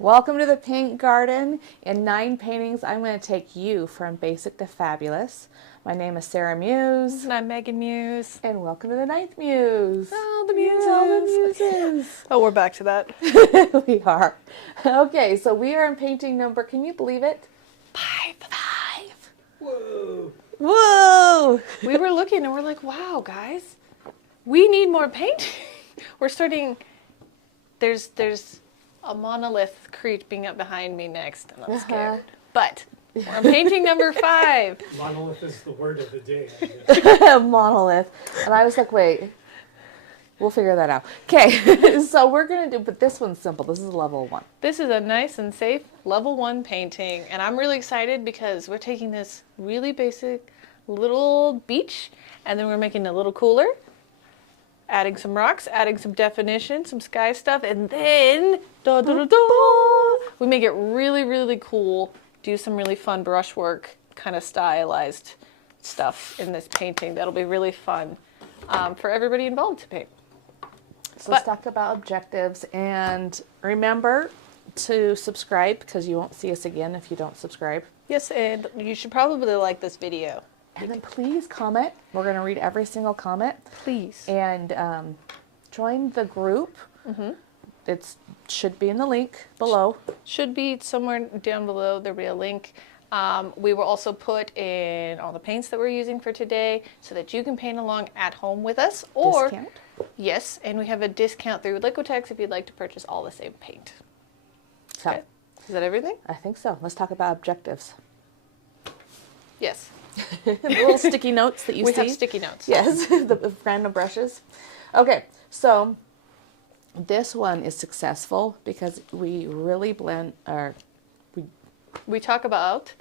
Welcome to the Paint Garden. In 9 paintings, I'm going to take you from basic to fabulous. My name is Sarah Muse. And I'm Megan Muse. And welcome to the 9th Muse. Oh, the muses. All the muses. Oh, we're back to that. We are. Okay, so we are in painting number, can you believe it? 5. Whoa. Whoa. We were looking and we're like, wow, guys, we need more paint. We're starting, there's a monolith creeping up behind me next, and I'm scared. But we're on painting number 5. Monolith is the word of the day, I guess. Monolith. And I was like, wait, we'll figure that out. Okay, so we're going to do, but this one's simple. This is level 1. This is a nice and safe level 1 painting, and I'm really excited because we're taking this really basic little beach, and then we're making it a little cooler, adding some rocks, adding some definition, some sky stuff, and then we make it really, really cool, do some really fun brushwork, kind of stylized stuff in this painting. That'll be really fun for everybody involved to paint. So let's talk about objectives, and remember to subscribe because you won't see us again if you don't subscribe. Yes, and you should probably like this video. And then please comment. We're going to read every single comment. Please. And join the group. Mm-hmm. It should be in the link below. Should be somewhere down below. There'll be a link. We will also put in all the paints that we're using for today so that you can paint along at home with us. Or discount. Yes, and we have a discount through Liquitex if you'd like to purchase all the same paint. So, okay. Is that everything? I think so. Let's talk about objectives. Yes. The little sticky notes that you see. We have sticky notes. Yes, the random brushes. Okay, so this one is successful because we really blend we talk about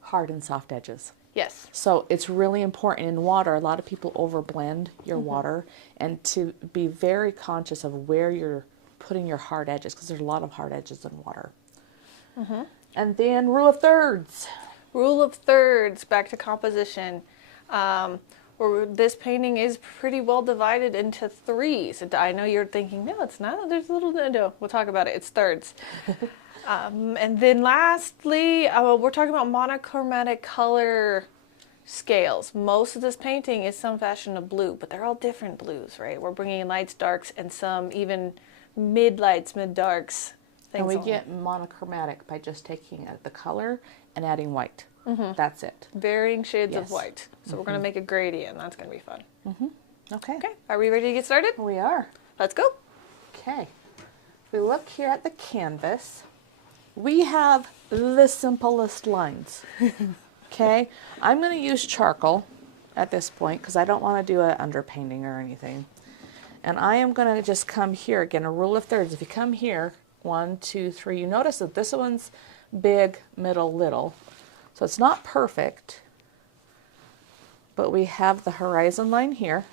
hard and soft edges. Yes. So it's really important in water. A lot of people overblend your water, and to be very conscious of where you're putting your hard edges because there's a lot of hard edges in water. Mm-hmm. And then rule of thirds. Rule of thirds, back to composition. This painting is pretty well divided into threes. I know you're thinking, no, it's not. There's a little, no, we'll talk about it. It's thirds. And then lastly, we're talking about monochromatic color scales. Most of this painting is some fashion of blue, but they're all different blues, right? We're bringing in lights, darks, and some even mid-lights, mid-darks. And we get monochromatic by just taking the color and adding white. Mm-hmm. That's it. Varying shades of white. So we're going to make a gradient. That's going to be fun. Mm-hmm. Okay. Okay. Are we ready to get started? We are. Let's go. Okay. If we look here at the canvas, we have the simplest lines. Okay. I'm going to use charcoal at this point because I don't want to do an underpainting or anything. And I am going to just come here. Again, a rule of thirds. If you come here, 1, 2, 3, you notice that this one's big, middle, little. So it's not perfect, but we have the horizon line here.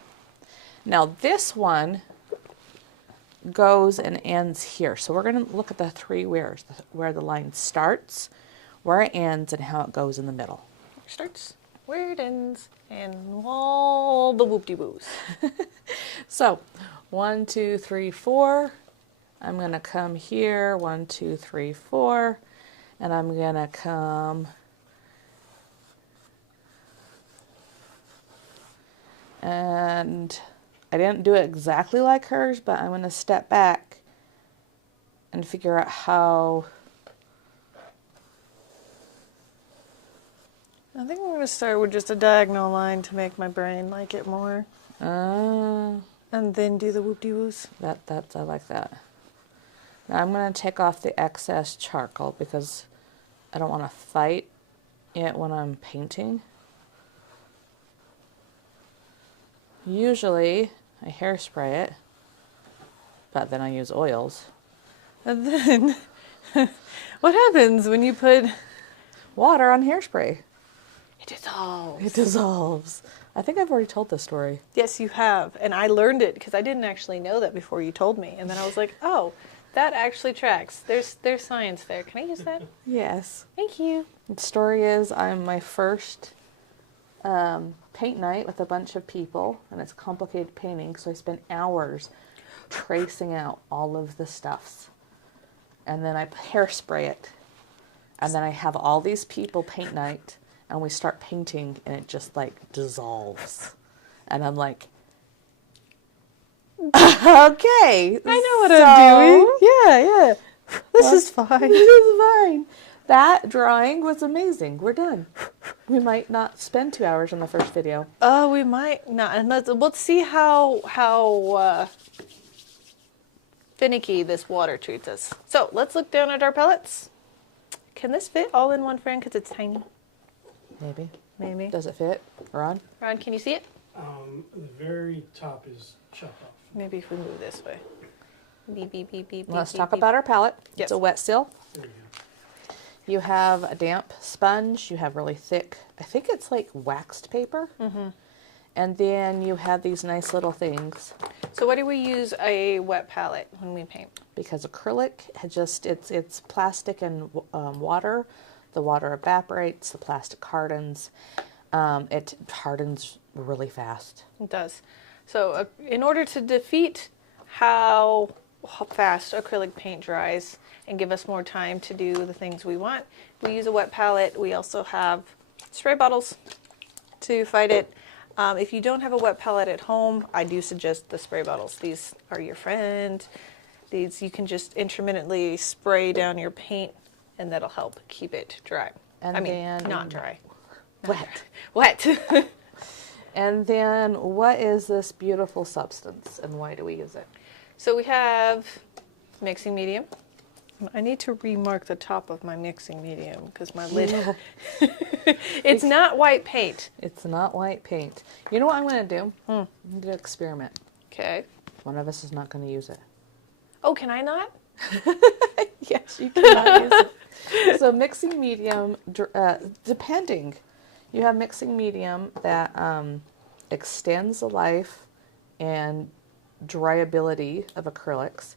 Now this one goes and ends here. So we're going to look at the 3 where the line starts, where it ends, and how it goes in the middle. Where it starts, where it ends, and all the whoop-de-woos. So 1, 2, 3, 4. I'm going to come here, 1, 2, 3, 4, and I'm going to come and I didn't do it exactly like hers, but I'm going to step back and figure out how. I think we're going to start with just a diagonal line to make my brain like it more. And then do the whoop-de-woos. I like that. Now I'm going to take off the excess charcoal because I don't want to fight it when I'm painting. Usually I hairspray it, but then I use oils. And then what happens when you put water on hairspray? It dissolves. It dissolves. I think I've already told this story. Yes, you have. And I learned it because I didn't actually know that before you told me. And then I was like, oh, that actually tracks. There's science there. Can I use that? Yes. Thank you. The story is I'm my first paint night with a bunch of people, and it's complicated painting, so I spent hours tracing out all of the stuffs. and then I hairspray it. And then I have all these people paint night, and we start painting, and it just like dissolves. And I'm like, okay. I know what I'm doing. Yeah. This is fine. This is fine. That drawing was amazing. We're done. We might not spend 2 hours on the first video. Oh, we might not. And let's see how finicky this water treats us. So let's look down at our pellets. Can this fit all in one frame because it's tiny? Maybe. Maybe. Does it fit? Ron? Ron, can you see it? The very top is chopped off. Maybe if we move this way. Beep, beep, beep, beep, Let's beep, talk beep. about our palette. Yes. It's a wet seal. There we go. You have a damp sponge. You have really thick, I think it's like waxed paper. Mm-hmm. And then you have these nice little things. So why do we use a wet palette when we paint? Because acrylic it's plastic and water. The water evaporates, the plastic hardens. It hardens really fast. It does. So in order to defeat how fast acrylic paint dries and give us more time to do the things we want, we use a wet palette. We also have spray bottles to fight it. If you don't have a wet palette at home, I do suggest the spray bottles. These are your friend. These you can just intermittently spray down your paint, and that'll help keep it dry. And then not dry. Wet. Wet. And then what is this beautiful substance, and why do we use it? So we have mixing medium. I need to remark the top of my mixing medium because my lid. Yeah. It's not white paint. It's not white paint. You know what I'm going to do? I'm going to experiment. Okay. One of us is not going to use it. Oh, can I not? Yes, you cannot use it. So mixing medium, depending. You have mixing medium that extends the life and dryability of acrylics.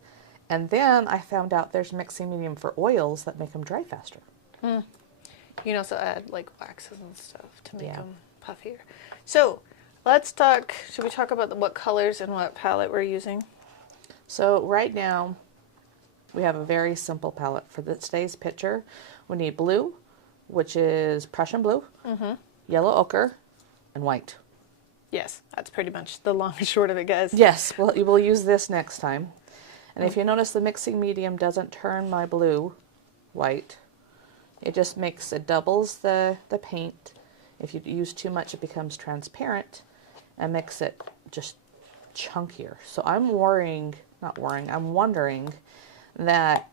And then I found out there's mixing medium for oils that make them dry faster. You can also add like waxes and stuff to make Yeah. them puffier. So let's talk. Should we talk about what colors and what palette we're using? So right now, we have a very simple palette. For today's picture, we need blue, which is Prussian blue, yellow ochre, and white. Yes, that's pretty much the long and short of it, guys. Yes, we'll use this next time. And if you notice, the mixing medium doesn't turn my blue white. It just doubles the paint. If you use too much, it becomes transparent and makes it just chunkier. So I'm wondering that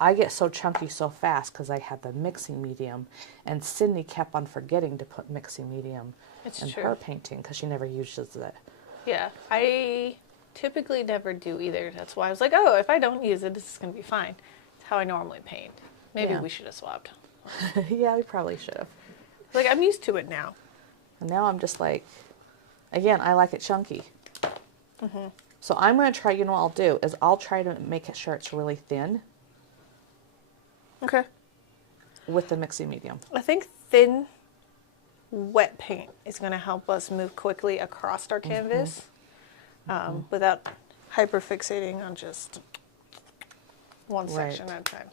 I get so chunky so fast because I have the mixing medium, and Sydney kept on forgetting to put mixing medium It's in true. her painting because she never uses it. Yeah, I typically never do either. That's why I was like, oh, if I don't use it, this is going to be fine. It's how I normally paint. Maybe Yeah. we should have swapped. Yeah, we probably should have. Like, I'm used to it now. And now I'm just like, again, I like it chunky. So I'm going to try, you know what I'll do, is I'll try to make it sure it's really thin Okay. with the mixing medium. I think thin, wet paint is going to help us move quickly across our canvas without hyperfixating on just one Right. section at a time.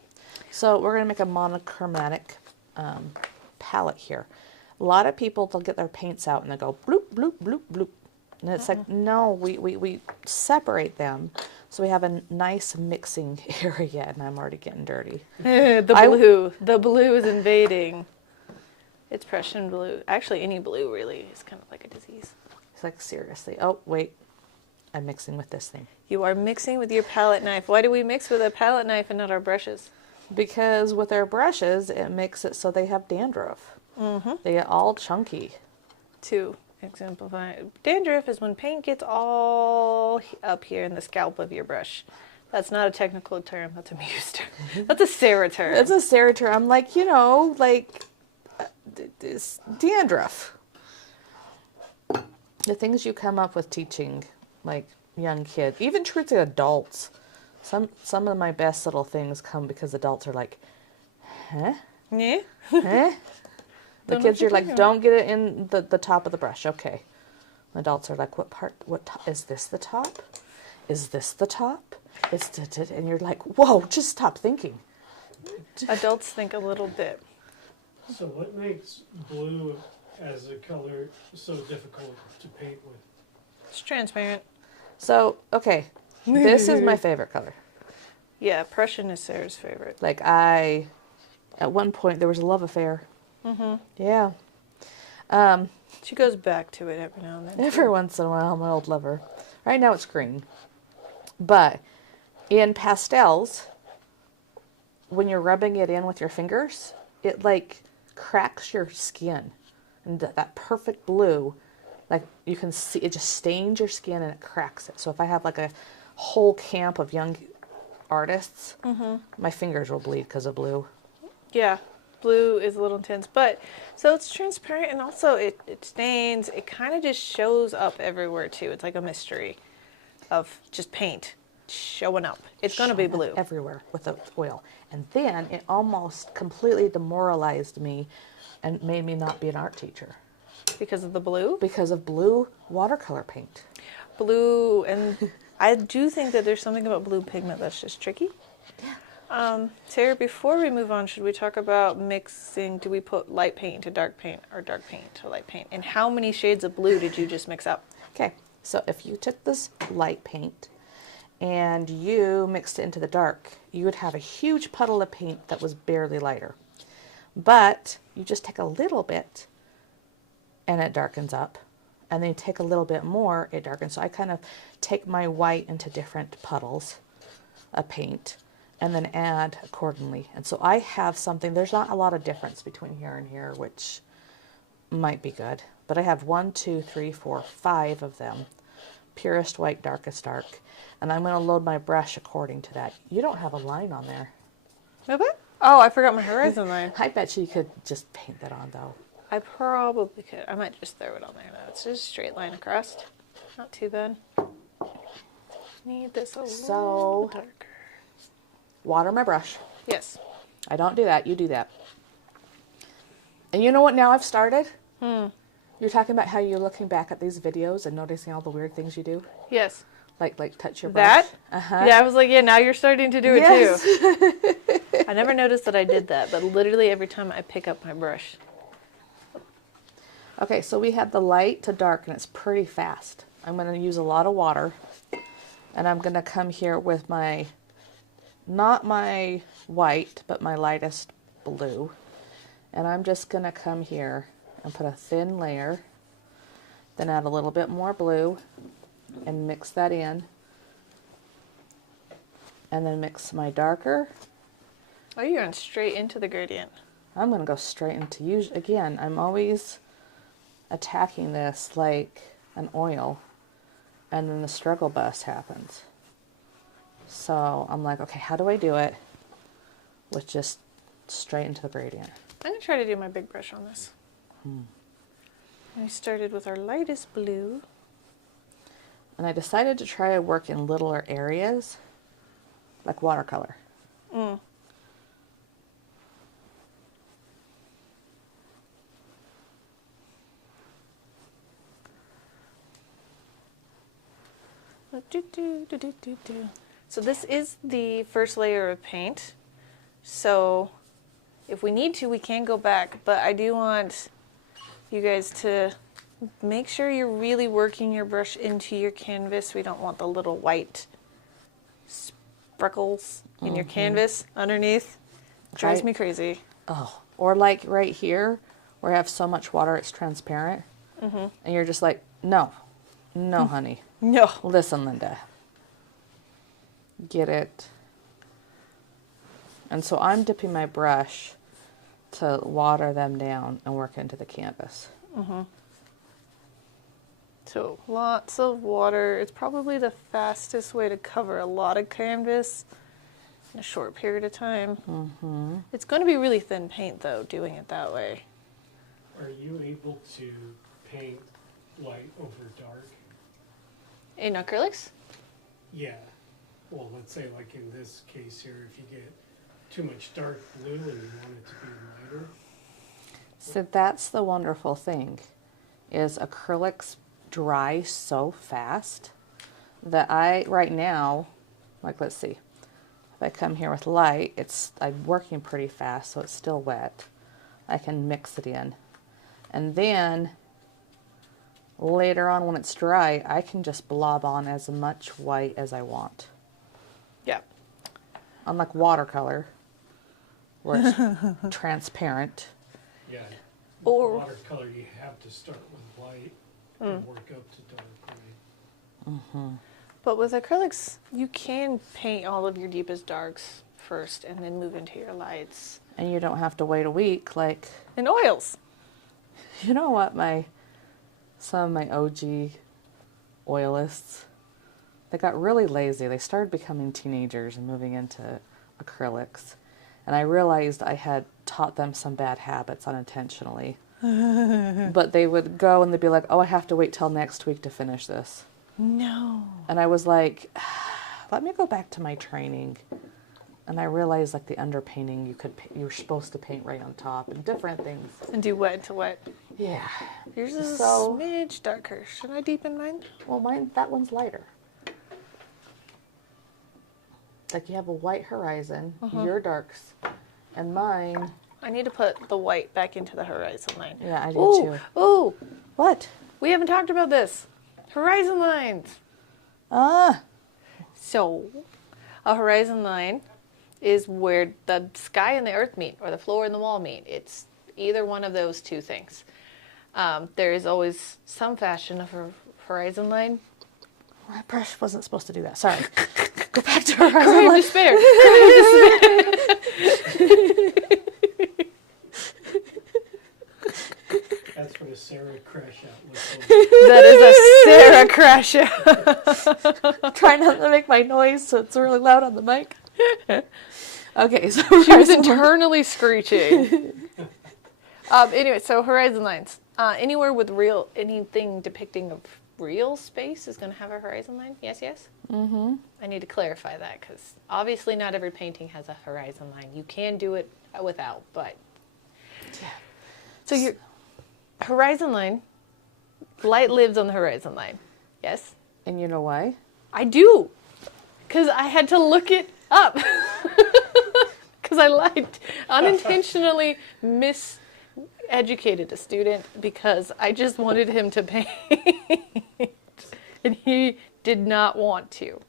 So we're going to make a monochromatic palette here. A lot of people, they'll get their paints out and they go bloop, bloop, bloop, bloop. And it's like, no, we separate them. So we have a nice mixing area, and I'm already getting dirty. The blue is invading. It's Prussian blue. Actually, any blue really is kind of like a disease. It's like, seriously. Oh, wait. I'm mixing with this thing. You are mixing with your palette knife. Why do we mix with a palette knife and not our brushes? Because with our brushes, it makes it so they have dandruff. They get all chunky. To exemplify, dandruff is when paint gets all up here in the scalp of your brush. That's not a technical term. That's a Muse term. That's a Sarah term. It's a Sarah term. I'm like, this dandruff. The things you come up with teaching, like young kids, even truthfully adults. Some of my best little things come because adults are like, huh? Yeah. Huh? The Don't know kids, what you're you're like, talking don't get it in the top of the brush. Okay. Adults are like, is this the top? Is this the top? and you're like, whoa, just stop thinking. Adults think a little bit. So what makes blue as a color so difficult to paint with? It's transparent. So, okay, this is my favorite color. Yeah, Prussian is Sarah's favorite. Like at one point, there was a love affair. Mm-hmm. Yeah. She goes back to it every now and then. Every once in a while, my old lover. Right now it's green. But in pastels, when you're rubbing it in with your fingers, it like cracks your skin. And that perfect blue, like you can see, it just stains your skin and it cracks it. So if I have like a whole camp of young artists, my fingers will bleed because of blue. Yeah, blue is a little intense, but so it's transparent and also it stains. It kind of just shows up everywhere too. It's like a mystery of just paint showing up. It's going to be blue. Everywhere with the oil. And then it almost completely demoralized me and made me not be an art teacher. Because of the blue? Because of blue watercolor paint. Blue, and I do think that there's something about blue pigment that's just tricky. Sarah, before we move on, should we talk about mixing? Do we put light paint into dark paint or dark paint to light paint? And how many shades of blue did you just mix up? Okay, so if you took this light paint and you mixed it into the dark, you would have a huge puddle of paint that was barely lighter. But you just take a little bit and it darkens up. And then you take a little bit more, it darkens. So I kind of take my white into different puddles of paint and then add accordingly. And so I have something, there's not a lot of difference between here and here, which might be good. But I have 1, 2, 3, 4, 5 of them. Purest white, darkest dark. And I'm going to load my brush according to that. You don't have a line on there. Okay. Oh, I forgot my horizon line. I bet you could just paint that on though. I probably could. I might just throw it on there though. It's just a straight line across. Not too bad. Need this a little darker. Water my brush. Yes. I don't do that. You do that. And you know what now I've started? You're talking about how you're looking back at these videos and noticing all the weird things you do? Yes. Like touch your brush? That? Yeah, I was like, yeah, now you're starting to do it too. I never noticed that I did that, but literally every time I pick up my brush. Okay, so we had the light to dark and it's pretty fast. I'm going to use a lot of water and I'm going to come here with my, not my white, but my lightest blue. And I'm just going to come here and put a thin layer, then add a little bit more blue and mix that in. And then mix my darker. Oh, you're going straight into the gradient. I'm going to go straight into, again, I'm always attacking this like an oil, and then the struggle bus happens. So I'm like, okay, how do I do it with just straight into the gradient? I'm going to try to do my big brush on this. We started with our lightest blue. And I decided to try to work in littler areas, like watercolor. So this is the first layer of paint. So if we need to, we can go back, but I do want you guys to make sure you're really working your brush into your canvas. We don't want the little white sprinkles in your canvas underneath. Drives me crazy. Oh, or like right here where I have so much water it's transparent. And you're just like, no, honey. No. Listen, Linda. Get it. And so I'm dipping my brush to water them down and work into the canvas. So lots of water. It's probably the fastest way to cover a lot of canvas in a short period of time. It's going to be really thin paint though, doing it that way. Are you able to paint light over dark? In acrylics? Yeah. Well, let's say like in this case here, if you get too much dark blue and you want it to be lighter. So that's the wonderful thing, is acrylics dry so fast that right now, Like, let's see. If I come here with light, I'm working pretty fast, so it's still wet. I can mix it in. And then later on when it's dry, I can just blob on as much white as I want. Yeah. Unlike watercolor, where it's transparent. Yeah. Or- Watercolor, you have to start with light and work up to dark white. But with acrylics, you can paint all of your deepest darks first and then move into your lights. And you don't have to wait a week. Like, And oils. you know what, some of my OG oilists, they got really lazy. They started becoming teenagers and moving into acrylics. And I realized I had taught them some bad habits unintentionally. But they would go and they'd be like, oh, I have to wait till next week to finish this. No. And I was like, let me go back to my training. And I realized, like, the underpainting, you were supposed to paint right on top and different things. And do wet to wet. Yeah. Yours is So- a smidge darker. Should I deepen mine? Well, that one's lighter. Like, you have a white horizon, your darks, and mine. I need to put the white back into the horizon line. Yeah, I do Ooh, too. ooh, What? we haven't talked about this. Horizon lines. Ah, So, a horizon line is where the sky and the earth meet, or the floor and the wall meet. It's either one of those two things. There is always some fashion of a horizon line. my brush wasn't supposed to do that. Sorry. Go back to horizon Cry of line. despair. That's what a Sarah crash out looks like. That is a Sarah crash out. Try not to make my noise so it's really loud on the mic. Okay, so She was horizon line. internally screeching. Anyway, so horizon lines. Anywhere with anything depicting of real space is going to have a horizon line. Yes, yes? Mm-hmm. I need to clarify that because obviously not every painting has a horizon line. You can do it without, but... So your horizon line, light lives on the horizon line. Yes? And you know why? I do. Because I had to look it up. Because I unintentionally miseducated a student because I just wanted him to paint. And he did not want to.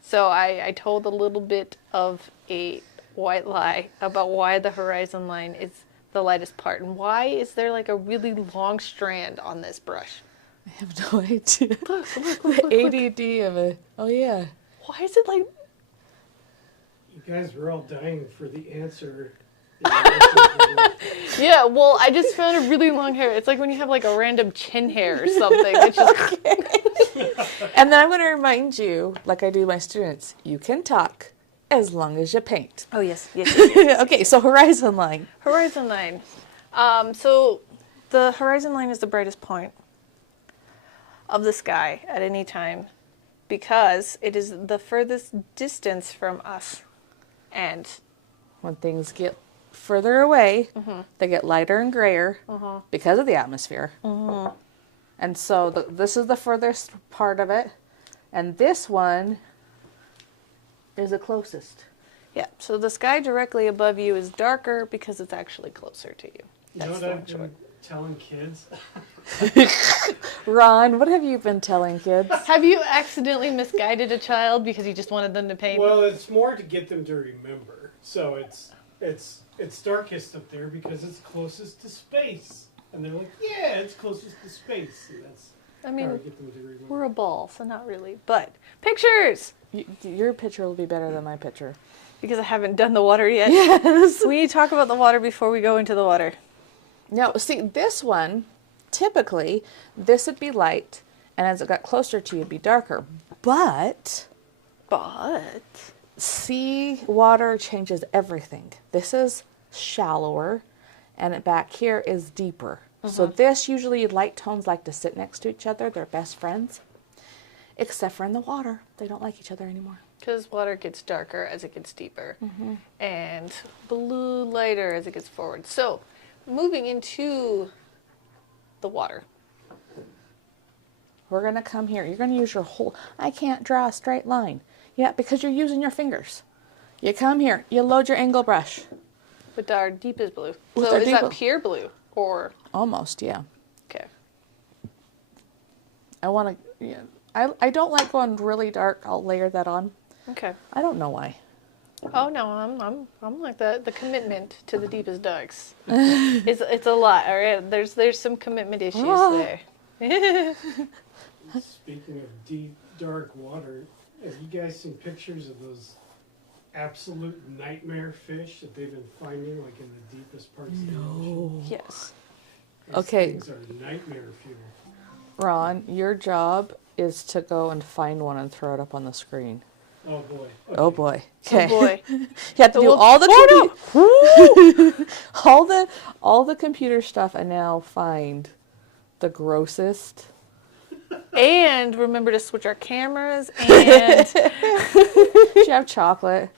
So I told a little bit of a white lie about why the horizon line is the lightest part. And why is there like a really long strand on this brush? I have no idea. Look, The ADD of it. Oh, yeah. Why is it like... You guys were all dying for the answer. Yeah, well, I just found a really long hair. It's like when you have like a random chin hair or something. It's just... And then I'm going to remind you, like I do my students, you can talk as long as you paint. Oh, yes. Okay, so horizon line. Horizon line. So the horizon line is the brightest point of the sky at any time because it is the furthest distance from us. And When things get further away, they get lighter and grayer because of the atmosphere. And so this is the furthest part of it. And this one is the closest. yeah, so the sky directly above you is darker because it's actually closer to you. You know That's what the I've long short. been telling kids? Ron, what have you been telling kids? Have you accidentally misguided a child because you just wanted them to paint? Well, it's more to get them to remember. So it's darkest up there because it's closest to space. And they're like, yeah, it's closest to space. And that's I how mean, to get them to remember. we're a ball, so not really. But pictures! Your picture will be better than my picture. Because I haven't done the water yet. Yes. We need to talk about the water before we go into the water. Now, see, this one, typically, this would be light, and as it got closer to you, it'd be darker. But sea water changes everything. This is shallower, and back here is deeper. So this, usually light tones like to sit next to each other. They're best friends. Except for in the water. They don't like each other anymore. Because water gets darker as it gets deeper. And blue lighter as it gets forward. So, moving into the water. We're going to come here. You're going to use your whole... I can't draw a straight line. Yeah, because you're using your fingers. You come here, you load your angle brush. But our deep is blue. With So our is deep that blue. pure blue or Almost, yeah. okay? I want to, yeah. I don't like going really dark. I'll layer that on. Okay. I don't know why. Oh no, I'm like the commitment to the deepest darks. It's a lot. All right, there's some commitment issues there. Speaking of deep, dark water, have you guys seen pictures of those absolute nightmare fish that they've been finding, like in the deepest parts of the ocean? Yes. These Okay. things are nightmare fuel. Ron, your job is to go and find one and throw it up on the screen. Oh boy. Oh Okay. boy. Oh Okay. boy. You have to do Well, all the all the computer stuff and now find the grossest. And remember to switch our cameras and Do you have chocolate?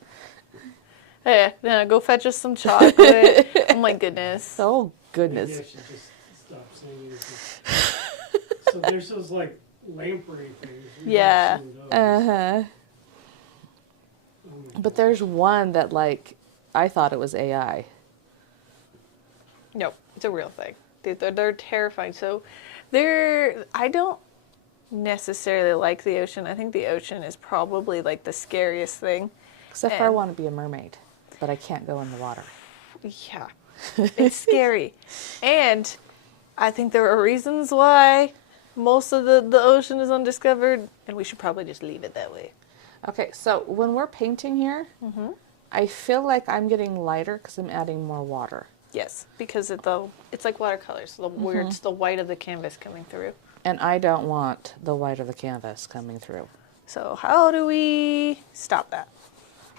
go fetch us some chocolate. Oh my goodness. Oh Maybe goodness. I should just stop saying this. So there's those like lamprey things. We've Yeah. seen those. Uh-huh. Oh my But God. there's one that like I thought it was AI. Nope, it's a real thing. They're terrifying. So I don't necessarily like the ocean. I think the ocean is probably like the scariest thing. Except for I And- want to be a mermaid, but I can't go in the water. Yeah, it's scary. And I think there are reasons why most of the ocean is undiscovered, and we should probably just leave it that way. Okay, so when we're painting here, I feel like I'm getting lighter because I'm adding more water. Yes, because it's like watercolors. So it's the white of the canvas coming through. And I don't want the white of the canvas coming through. So how do we stop that?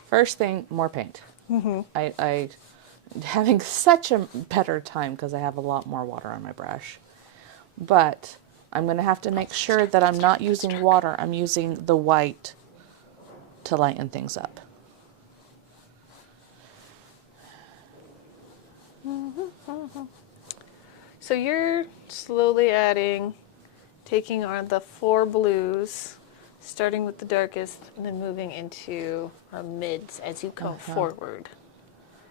First thing, more paint. I having such a better time because I have a lot more water on my brush. But I'm going to have to make sure that I'm not using water. I'm using the white to lighten things up. So you're slowly taking on the 4 blues, starting with the darkest, and then moving into our mids as you come forward.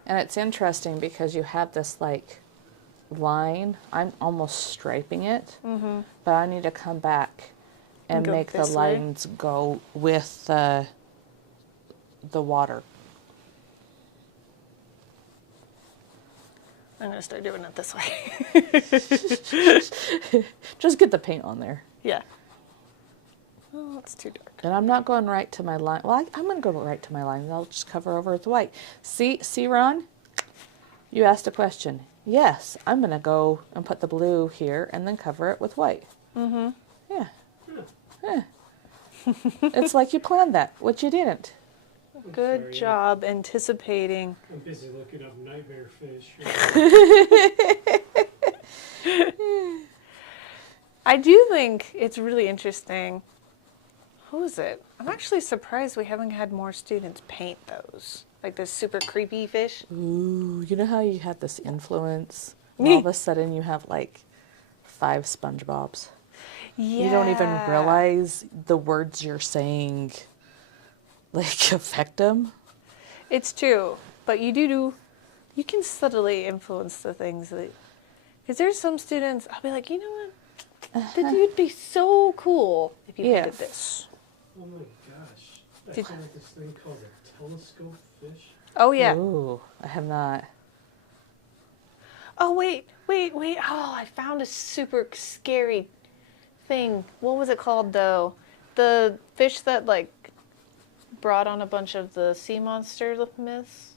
And it's interesting because you have this like line. I'm almost striping it, but I need to come back and Go make the this way? lines go with the water. I'm going to start doing it this way. Just get the paint on there. Yeah. Oh, it's too dark. And I'm not going right to my line. Well, I'm going to go right to my line. And I'll just cover over with white. See, Ron? You asked a question. Yes, I'm going to go and put the blue here and then cover it with white. Yeah. Yeah. It's like you planned that, which you didn't. I'm Good sorry, job anticipating. I'm busy looking up nightmare fish. I do think it's really interesting. Who is it? I'm actually surprised we haven't had more students paint those. Like this super creepy fish. Ooh, you know how you have this influence? And all of a sudden you have like 5 SpongeBobs. Yeah. You don't even realize the words you're saying like affect them. It's true, but you can subtly influence the things that, because there's some students, I'll be like, you know what, that you'd be so cool if you painted Yes. this. Oh my gosh. I Did- found this thing called a telescope fish. Oh yeah. Ooh, I have not. Oh wait. Oh, I found a super scary thing. What was it called though? The fish that like brought on a bunch of the sea monster myths.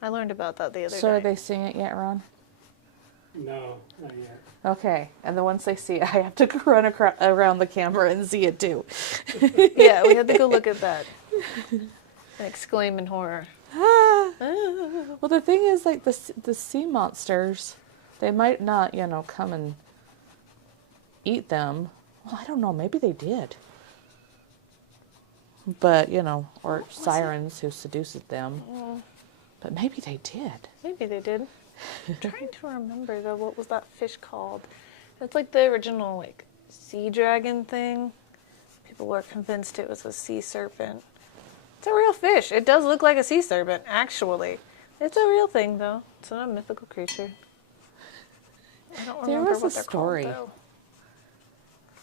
I learned about that the other So are day. they seeing it yet, Ron? No, not yet. Okay, and then once they see it, I have to run around the camera and see it too. Yeah, we had to go look at that. And exclaim in horror. Well, the thing is, like, the sea monsters, they might not, come and eat them. Well, I don't know, maybe they did. But, or sirens who seduces them. But maybe they did. Maybe they did. I'm trying to remember though, what was that fish called? It's like the original like sea dragon thing. People were convinced it was a sea serpent. It's a real fish. It does look like a sea serpent, actually. It's a real thing, though. It's not a mythical creature. I don't There remember was what a they're story. called, though.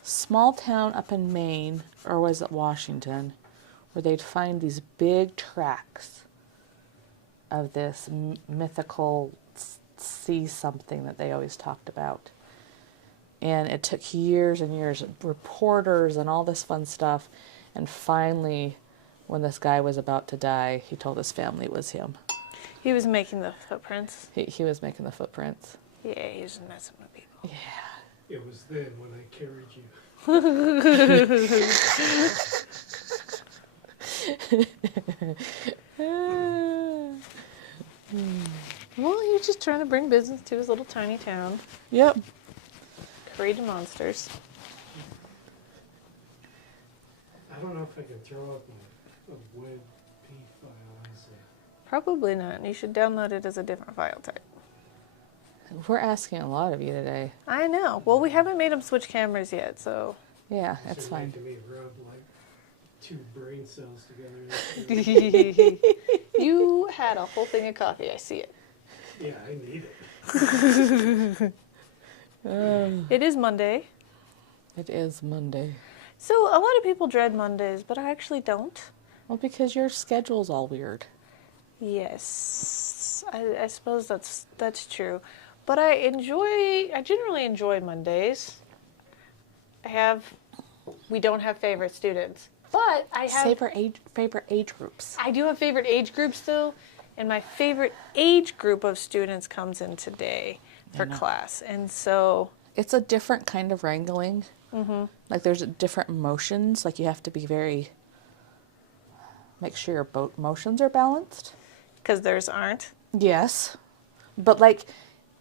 Small town up in Maine, or was it Washington, where they'd find these big tracks of this mythical sea something that they always talked about. And it took years and years, reporters and all this fun stuff. And finally, when this guy was about to die, he told his family it was him. He was making the footprints. He was making the footprints. Yeah, he was messing with people. Yeah. It was then when I carried you. Well, he was just trying to bring business to his little tiny town. Yep. Create monsters. I don't know if I can throw up a WebP file. Honestly. Probably not. You should download it as a different file type. We're asking a lot of you today. I know. Well, we haven't made them switch cameras yet, so. Yeah, that's You're fine. making me rub like 2 brain cells together. You had a whole thing of coffee. I see it. Yeah, I need it. It is Monday. It is Monday. So a lot of people dread Mondays, but I actually don't. Well, because your schedule's all weird. Yes, I suppose that's true. But I generally enjoy Mondays. We don't have favorite students, but I have Favorite age groups. I do have favorite age groups though, and my favorite age group of students comes in today for class, and so It's a different kind of wrangling. Mm-hmm. Like there's different emotions. Like you have to be make sure your emotions are balanced. because theirs aren't. Yes, but like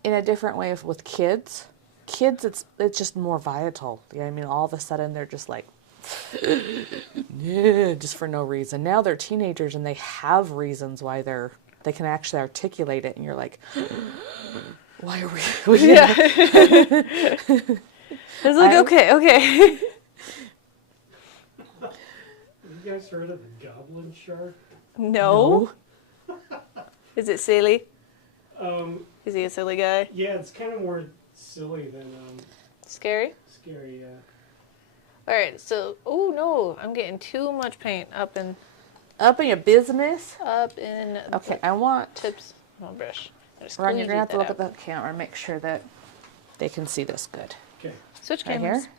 in a different way with kids. Kids, it's just more volatile. You know what I mean? All of a sudden they're just like, yeah, just for no reason. Now they're teenagers and they have reasons why they can actually articulate it, and you're like, why are we? Yeah. It's like okay. Have you guys heard of the goblin shark? No. Is it silly? Um, Is he a silly guy? yeah, it's kind of more silly than Scary? scary. All right, so oh no, I'm getting too much paint up in Your business. the Okay, I want. tips of my brush. Just Ron, you're gonna have to squeegee look that at the camera and make sure that they can see this good. Okay. Switch Right cameras. here?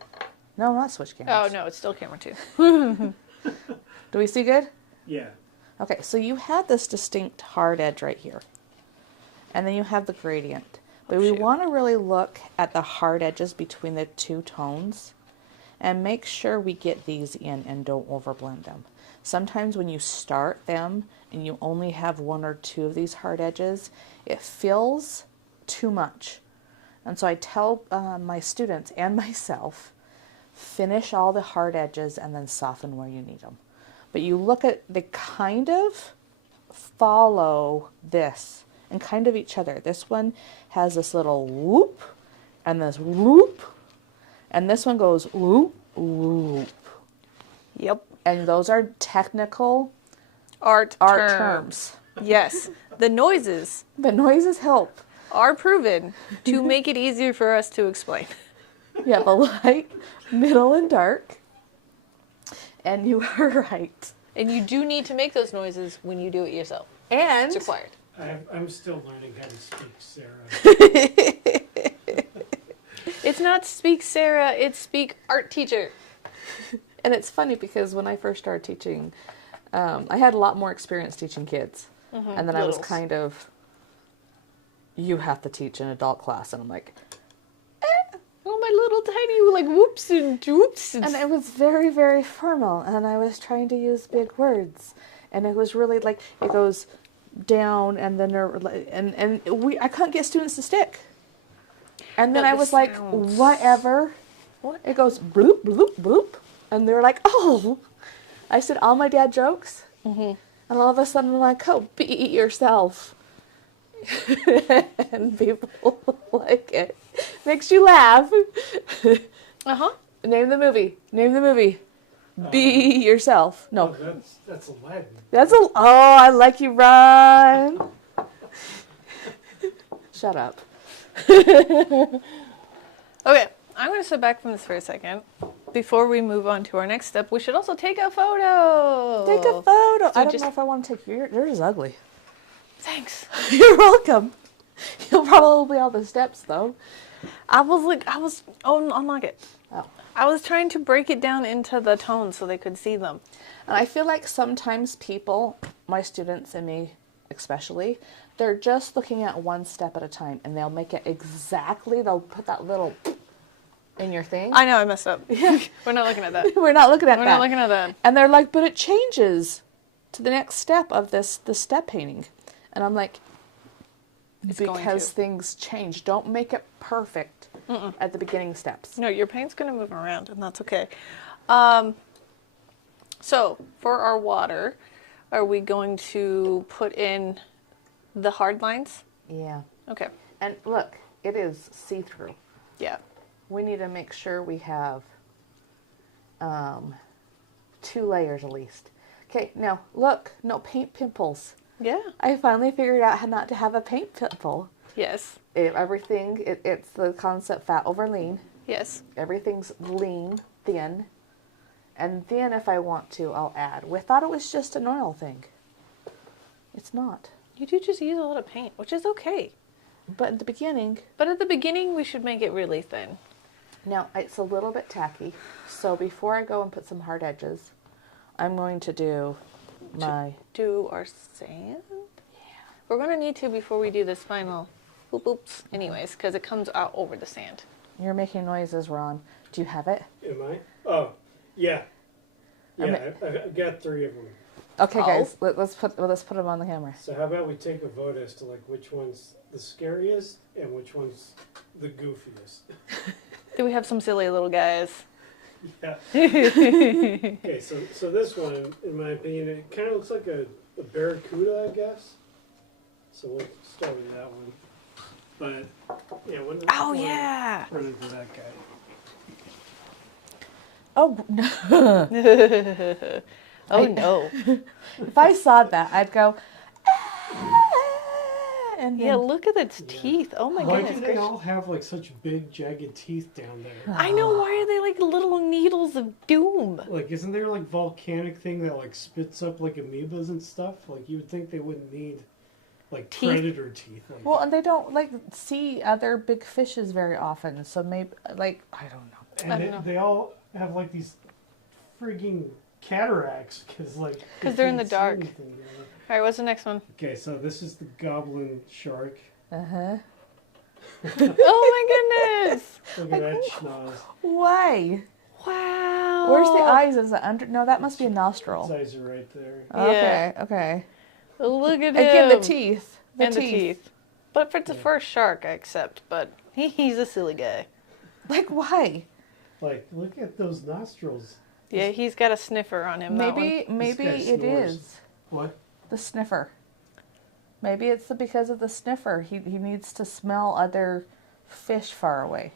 No, not switch Oh cameras. no, it's still camera 2. Do we see good? Yeah. Okay, so you have this distinct hard edge right here. And then you have the gradient. But we shoot. want to really look at the hard edges between the two tones and make sure we get these in and don't overblend them. Sometimes when you start them and you only have 1 or 2 of these hard edges, it feels too much. And so I tell my students and myself, finish all the hard edges and then soften where you need them. But you look at, they kind of follow this and kind of each other. This one has this little whoop and this whoop, and this one goes whoop, whoop. Yep. And those are technical Art terms. Yes. The noises But noises help. are proven to make it easier for us to explain. Yeah, the light, middle, and dark. And you are right. And you do need to make those noises when you do it yourself. And It's required. I'm still learning how to speak Sarah. It's not speak Sarah, it's speak art teacher. And it's funny because when I first started teaching, I had a lot more experience teaching kids. And then I was Littles. kind of, you have to teach an adult class. And I'm like, Oh, my little tiny, like, whoops and whoops. and it was very, very formal. And I was trying to use big words. And it was really like, it goes down and then, I couldn't get students to stick. And then No, I the was like, sounds. whatever. What? It goes bloop, bloop, bloop. And they're like, oh. I said all my dad jokes. And all of a sudden I'm like, oh, beat yourself. And people like it. Makes you laugh. Uh-huh. Name the movie. Name the movie. Be yourself. Oh, No. that's Aladdin. Oh, I like you, Ron. Shut up. Okay, I'm going to sit back from this for a second. Before we move on to our next step, we should also take a photo. Take a photo. So I don't just- know if I want to take yours is ugly. Thanks. You're welcome. You'll probably all the steps though. Unlock it. Oh. I was trying to break it down into the tones so they could see them. And I feel like sometimes people, my students and me especially, they're just looking at one step at a time and they'll make it exactly, they'll put that little in your thing. I know, I messed up. We're not looking at that. We're not looking at We're that. not looking at that. And they're like, but it changes to the next step of the step painting. And I'm like, It's going because to. things change. Don't make it perfect at the beginning steps. No, your paint's going to move around, and that's okay. So, for our water, are we going to put in the hard lines? Yeah. Okay. And look, it is see-through. Yeah. We need to make sure we have 2 layers at least. Okay, now look, no paint pimples. Yeah. I finally figured out how not to have a paint pimple. Yes. It's the concept fat over lean. Yes. Everything's lean, thin. And then if I want to, I'll add. We thought it was just an oil thing. It's not. You do just use a lot of paint, which is okay. But at the beginning, But at the beginning, we should make it really thin. now it's a little bit tacky. So before I go and put some hard edges, I'm going to do my... Do our sand? Yeah. We're going to need to before we do this final boop boops anyways, because it comes out over the sand. You're making noises, Ron. Do you have it? Am I? Oh, yeah. I Yeah, mean- I've got 3 of them. Okay, Oh. guys, let's put them on the camera. So how about we take a vote as to like which one's the scariest and which one's the goofiest? Do we have some silly little guys? Yeah. Okay, so this one, in my opinion, it kind of looks like a barracuda, I guess. So we'll start with that one. But yeah, Oh, yeah. Run into that guy. Oh, no. Oh, no. If I saw that, I'd go... "Ah," and Yeah, then, look at its teeth. Oh, my Why goodness do they gracious. all have like such big jagged teeth down there? I know, why are they like little needles of doom? Like, isn't there like volcanic thing that like spits up like amoebas and stuff? Like, you would think they wouldn't need like Teeth. predator teeth. Like, well, and they don't like see other big fishes very often, so maybe like I don't know. I and don't know. they all have like these frigging cataracts because like 'Cause they're in can't the see dark. anything, you know? All right, what's the next one? Okay, so this is the goblin shark. Uh-huh. Oh, my goodness. Look at that schnoz. Why? Wow. Where's the eyes? Is it under? No, that must be a His nostril. eyes are right there. Okay, okay. Look at him. Again, the teeth. And the teeth. But for the first shark, I accept. But he's a silly guy. Like why? Like, look at those nostrils. Yeah, he's got a sniffer on him. that Maybe guy it snores. is What? the sniffer. Maybe it's because of the sniffer. He needs to smell other fish far away.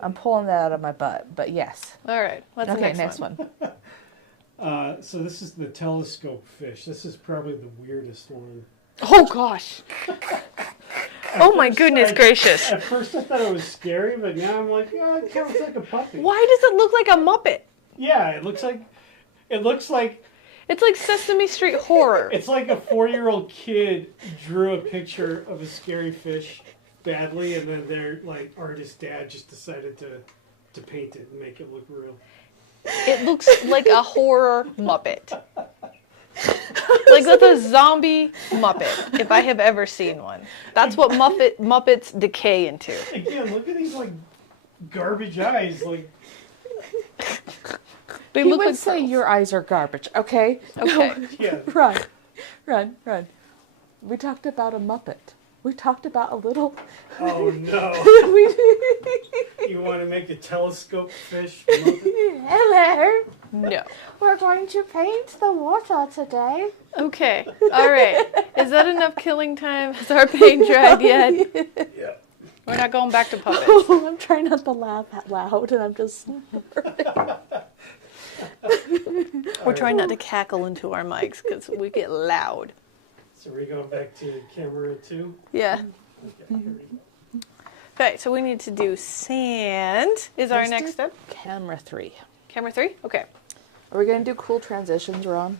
I'm pulling that out of my butt, but yes. one. All right. What's Okay, the next one? So this is the telescope fish. This is probably the weirdest one. Oh, gosh. Oh, my first, goodness gracious. At first I thought it was scary, but now I'm like, oh, it kind of looks like a puppy. Why does it look like a Muppet? Yeah, it looks like It's like Sesame Street horror. it's like a 4-year-old kid drew a picture of a scary fish badly, and then their like artist dad just decided to paint it and make it look real. It looks like a horror Muppet. Like with a zombie Muppet, if I have ever seen one. That's what Muppets decay into. Again, look at these like garbage eyes. Like, They He look would like say pearls. your eyes are garbage. Okay. Okay. yeah, Run. We talked about a Muppet. We talked about a little. oh no! we... You want to make a telescope fish? Hello. No. We're going to paint the water today. Okay. All right. Is that enough killing time? Has our paint dried yet? Yeah. We're not going back to puppets. I'm trying not to laugh out loud, and I'm just. We're trying not to cackle into our mics because we get loud. So we're going back to camera 2? Yeah. Okay, here we go. Okay, so we need to do sand is our Let's next do step. Camera 3. Camera 3? Okay. Are we going to do cool transitions, Ron?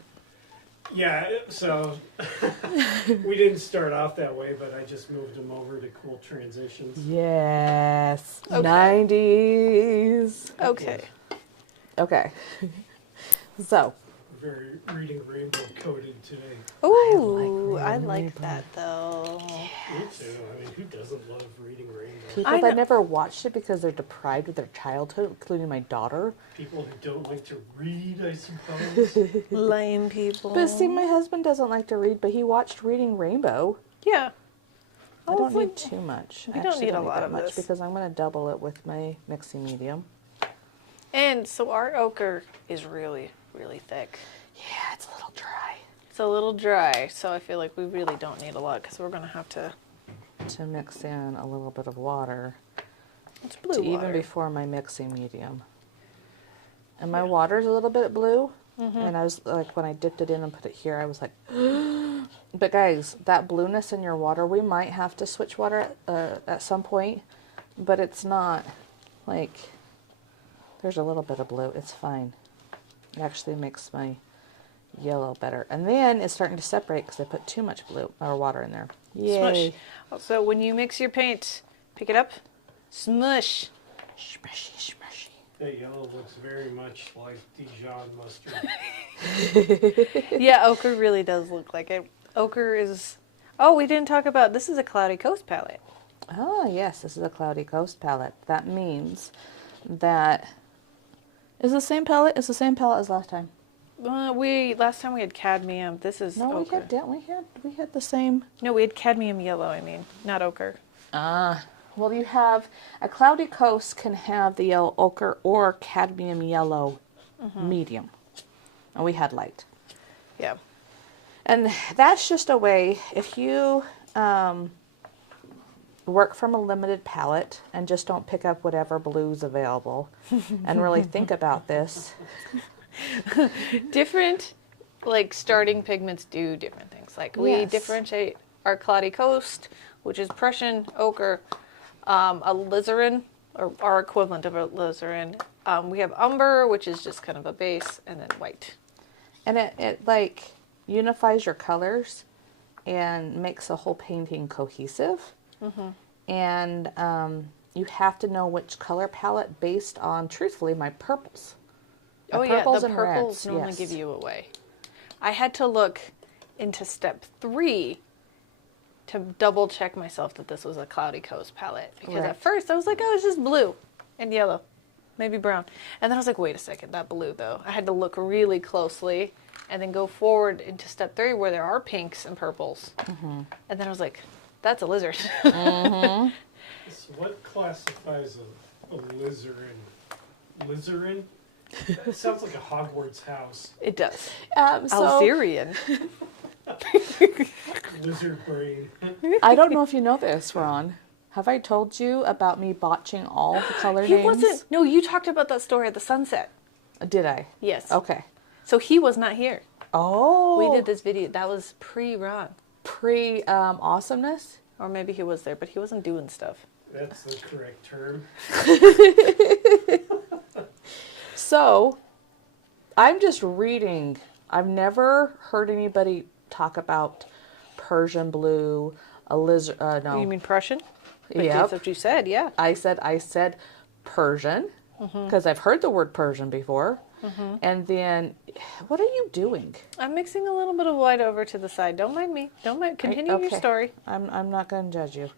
Yeah, so we didn't start off that way, but I just moved them over to cool transitions. Yes. Okay. 90s. Okay. Okay. So, Very reading rainbow coded today. Ooh, I reading like rainbow. that though. Me too. I mean, who doesn't love reading rainbow? people I that know. never watched it because they're deprived of their childhood, including my daughter. People who don't like to read, I suppose. Lame people. But see, my husband doesn't like to read, but he watched Reading Rainbow. Yeah. I don't need too much. You I don't actually need a lot that of much this. because I'm going to double it with my mixing medium. And so our ochre is really, really thick. Yeah, it's a little dry. It's a little dry, so I feel like we really don't need a lot because we're going to have to... To mix in a little bit of water. It's blue to water. even before my mixing medium. And my water's a little bit blue. Mm-hmm. And I was like, when I dipped it in and put it here, I was like, but guys, that blueness in your water, we might have to switch water at some point, but it's not like, there's a little bit of blue. It's fine. It actually makes my yellow better. And then it's starting to separate because I put too much blue or water in there. Yay. Smush. So when you mix your paint, pick it up, smush. Smushy, smushy. That yellow looks very much like Dijon mustard. Yeah, ochre really does look like it. Ochre is... Oh, we didn't talk about... This is a Cloudy Coast palette. Oh, yes, this is a Cloudy Coast palette. That means that... Is the same palette? It's the same palette as last time. Last time we had cadmium. This is No, ochre. we had the same. No, we had cadmium yellow, I mean, not ochre. Well, you have a Cloudy Coast can have the yellow ochre or cadmium yellow medium. And we had light. Yeah. And that's just a way, if you work from a limited palette and just don't pick up whatever blues available and really think about this. Different, like, starting pigments do different things. Like, we Yes. differentiate our Cloudy Coast, which is Prussian ochre, alizarin, or our equivalent of alizarin. We have umber, which is just kind of a base, and then white. And it like unifies your colors and makes the whole painting cohesive. And you have to know which color palette based on, truthfully, my purples. Oh yeah, purples the and purples reds, normally yes. give you away. I had to look into step 3 to double check myself that this was a Cloudy Coast palette. Because Right. at first I was like, oh, it's just blue and yellow, maybe brown. And then I was like, wait a second, that blue though. I had to look really closely and then go forward into step 3 where there are pinks and purples. And then I was like, that's a lizard. So what classifies a lizarin? Lizarin? It sounds like a Hogwarts house. It does. So Alzerian. Lizard brain. I don't know if you know this, Ron. Have I told you about me botching all the color He names? wasn't. No, you talked about that story at the sunset. Did I? Yes. Okay. So he was not here. Oh. We did this video. That was pre-Ron. Awesomeness. Or maybe he was there, but he wasn't doing stuff. That's the correct term. So, I'm just reading. I've never heard anybody talk about Persian blue, no. You mean Prussian? But Yep. that's what you said, yeah. I said Persian because I've heard the word Persian before. And then, what are you doing? I'm mixing a little bit of white over to the side. Don't mind me. Don't mind. Continue your Okay. story. I'm not going to judge you.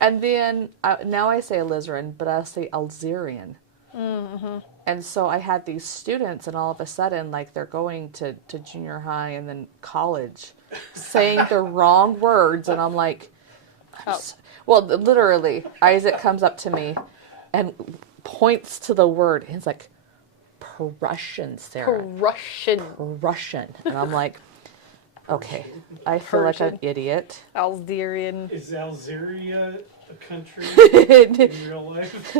And then now I say alizarin, but I'll say Alzerian. And so I had these students, and all of a sudden, like they're going to junior high and then college, saying the wrong words, and I'm like, well, literally, Isaac comes up to me and points to the word, and he's like, Prussian, Sarah. Prussian. Prussian. And I'm like, Okay, I feel like an idiot. Algerian. Is Algeria a country in real life?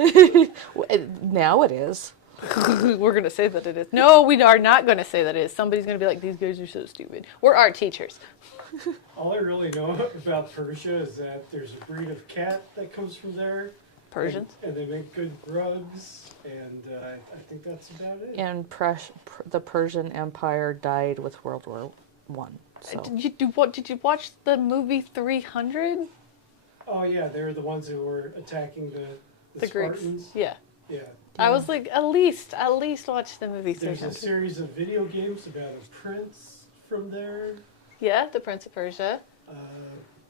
Now it is. We're going to say that it is. No, we are not going to say that it is. Somebody's going to be like, these guys are so stupid. We're art teachers. All I really know about Persia is that there's a breed of cat that comes from there. Persians? And they make good rugs, and I think that's about it. And the Persian Empire died with World War One. So. Did you watch the movie 300? Oh yeah, they're the ones who were attacking the Greeks. Spartans. Yeah. Yeah. I was like, at least watch the movie There's 300. a series of video games about a prince from there. Yeah, the Prince of Persia. Uh,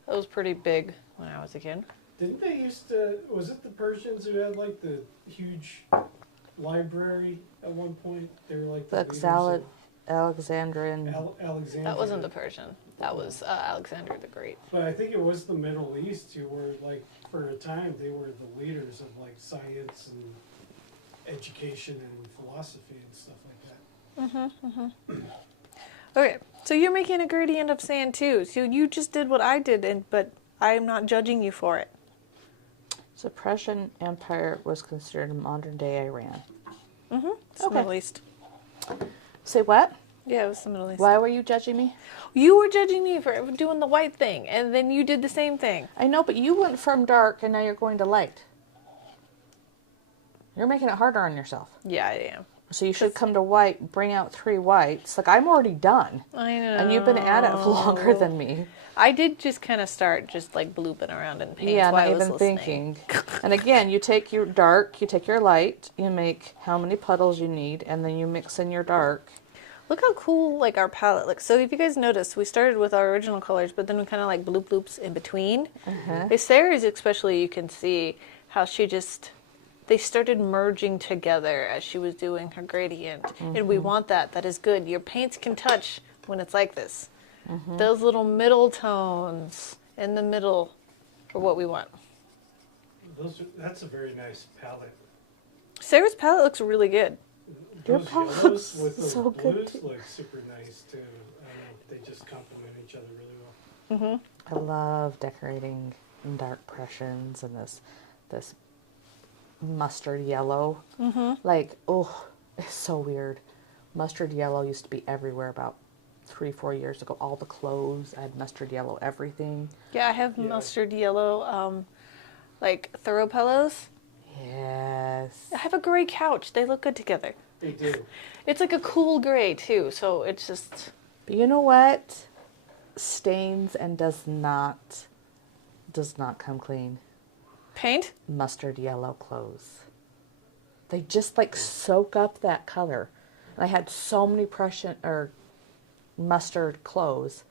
That was pretty big when I was a kid. Didn't they used to? Was it the Persians who had like the huge library at one point? They were like the leaders of Alexandrian. Alexandria. That wasn't the Persian. That was Alexander the Great. But I think it was the Middle East who were like, for a time, they were the leaders of like science and education and philosophy and stuff like that. Okay, so you're making a gradient of sand too. So you just did what I did, but I am not judging you for it. The Persian Empire was considered modern day Iran. It's the Middle East. Say what? Yeah, it was the Middle East. Why were you judging me? You were judging me for doing the white thing, and then you did the same thing. I know, but you went from dark and now you're going to light. You're making it harder on yourself. Yeah, I am. So you should come to white, bring out 3 whites. Like, I'm already done. I know. And you've been at it for longer than me. I did just kind of start just like blooping around in paint. Yeah, while not I was even listening. thinking. And again, you take your dark, you take your light, you make how many puddles you need, and then you mix in your dark. Look how cool like our palette looks. So if you guys noticed, we started with our original colors, but then we kind of like bloop bloops in between. With Sarah's especially, you can see how they started merging together as she was doing her gradient. And we want that. That is good. Your paints can touch when it's like this. Those little middle tones in the middle are what we want. That's a very nice palette. Sarah's palette looks really good. Your Those palette yellows looks with those so good, blues too. look super nice too. They just complement each other really well. I love decorating in dark Prussians and this mustard yellow. Like, oh, it's so weird. Mustard yellow used to be everywhere about 3-4 years ago. All the clothes, I had mustard yellow everything. Yeah, I have mustard yellow, like throw pillows. Yes. I have a gray couch. They look good together. They do. It's like a cool gray too, so it's just. But you know what? Stains and does not come clean. Paint? Mustard yellow clothes. They just like soak up that color. And I had so many Prussian or mustard clothes,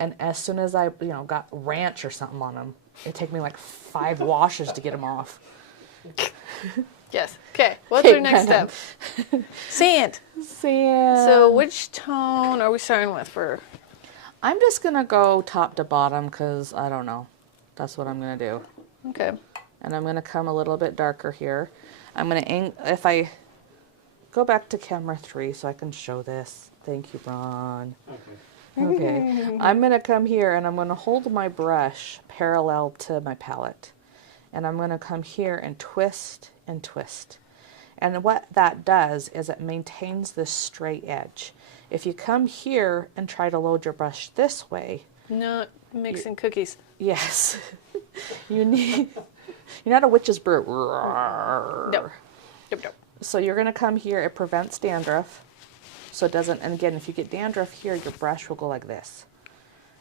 and as soon as I got ranch or something on them, it'd take me like 5 washes to get them off. Yes. Okay. What's our next step? Sand. Sand. So which tone are we starting with for? I'm just gonna go top to bottom because I don't know. That's what I'm gonna do. Okay. And I'm gonna come a little bit darker here. I'm gonna if I go back to camera 3 so I can show this. Thank you, Ron. Okay. Okay. I'm gonna come here and I'm gonna hold my brush parallel to my palette. And I'm going to come here and twist and twist. And what that does is it maintains this straight edge. If you come here and try to load your brush this way, Not mixing cookies. yes, you're not a witch's brew. No. Nope. So you're going to come here, it prevents dandruff. So it doesn't, and again, if you get dandruff here, your brush will go like this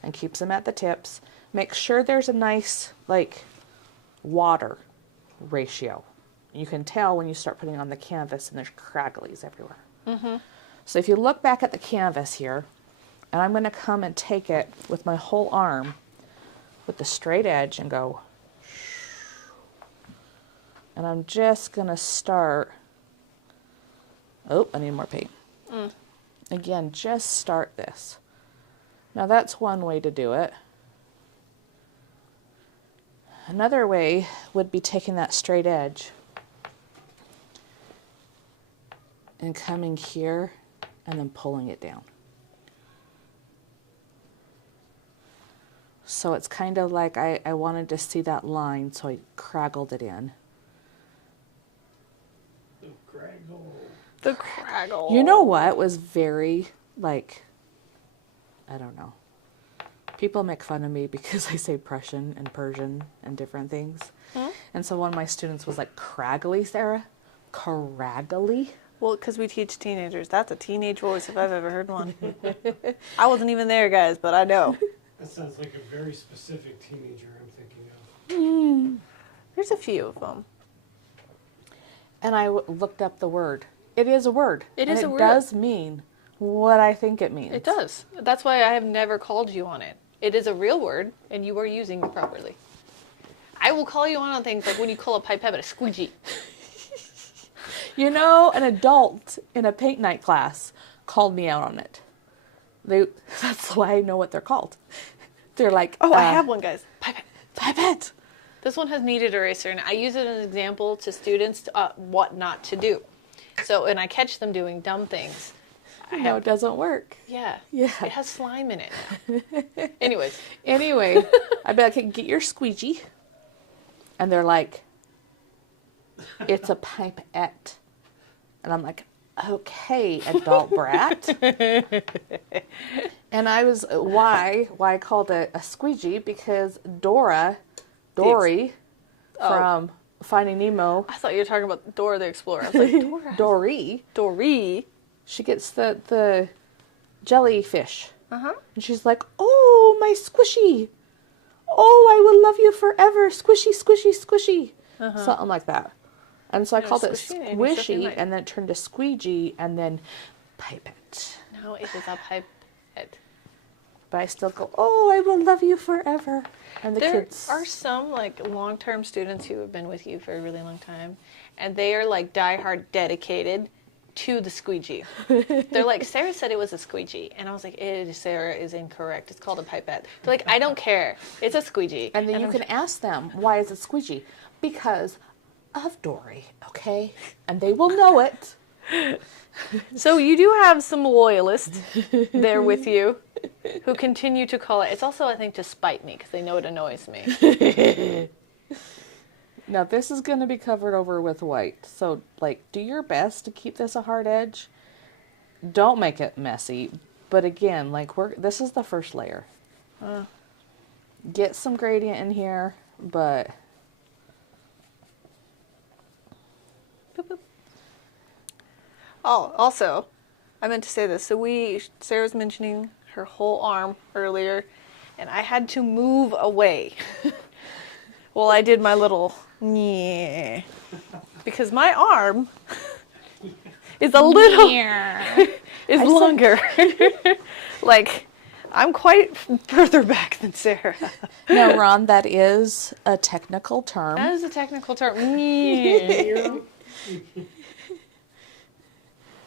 and keeps them at the tips. Make sure there's a nice, like, water ratio. You can tell when you start putting on the canvas and there's cragglies everywhere. So if you look back at the canvas here, and I'm going to come and take it with my whole arm with the straight edge and go, and I'm just going to start, oh, I need more paint. Again, just start this. Now that's one way to do it. Another way would be taking that straight edge and coming here and then pulling it down. So it's kind of like I wanted to see that line, so I craggled it in. The craggle. The craggle. You know what was very, like, I don't know. People make fun of me because I say Prussian and Persian and different things. Hmm? And so one of my students was like, craggly, Sarah? Craggly? Well, because we teach teenagers. That's a teenage voice if I've ever heard one. I wasn't even there, guys, but I know. That sounds like a very specific teenager I'm thinking of. There's a few of them. And I looked up the word. It is a word. It is a word. It does mean what I think it means. It does. That's why I have never called you on it. It is a real word, and you are using it properly. I will call you on things like when you call a pipette a squeegee. You know, an adult in a paint night class called me out on it. That's why I know what they're called. They're like, Oh, I have one, guys. Pipette. Pipette. This one has kneaded eraser, and I use it as an example to students to, what not to do. So, and I catch them doing dumb things. No, it doesn't work. Yeah. Yeah. It has slime in it now. Anyways. Anyway, I'd be like, "Okay, get your squeegee." And they're like, "It's a pipette." And I'm like, "Okay, adult brat." And I was, why I called it a squeegee, because Dory from Finding Nemo. I thought you were talking about Dora the Explorer. I was like, Dora? Dory. She gets the jellyfish. Uh-huh. And she's like, "Oh, my squishy. Oh, I will love you forever. Squishy, squishy, squishy." Something like that. And so I called it squishy and you're squishy, right. and then it turned to squeegee, and then pipette. No, it is a pipette. But I still go, "Oh, I will love you forever." And the There kids are some like long-term students who have been with you for a really long time, and they are like diehard dedicated to the squeegee. They're like, "Sarah said it was a squeegee," and I was like, "Sarah is incorrect. It's called a pipette." They're like, "I don't care. It's a squeegee." And then you can ask them, "Why is it squeegee?" Because of Dory, okay? And they will know it. So you do have some loyalists there with you who continue to call it. It's also, I think, to spite me because they know it annoys me. Now, this is going to be covered over with white. So, like, do your best to keep this a hard edge. Don't make it messy. But again, like, this is the first layer. Get some gradient in here, but... Boop, boop. Oh, also, I meant to say this. So Sarah's mentioning her whole arm earlier, and I had to move away. Well, I did my little yeah, because my arm is a little is longer. Like, I'm quite further back than Sarah. Now, Ron, that is a technical term. That is a technical term. Yeah.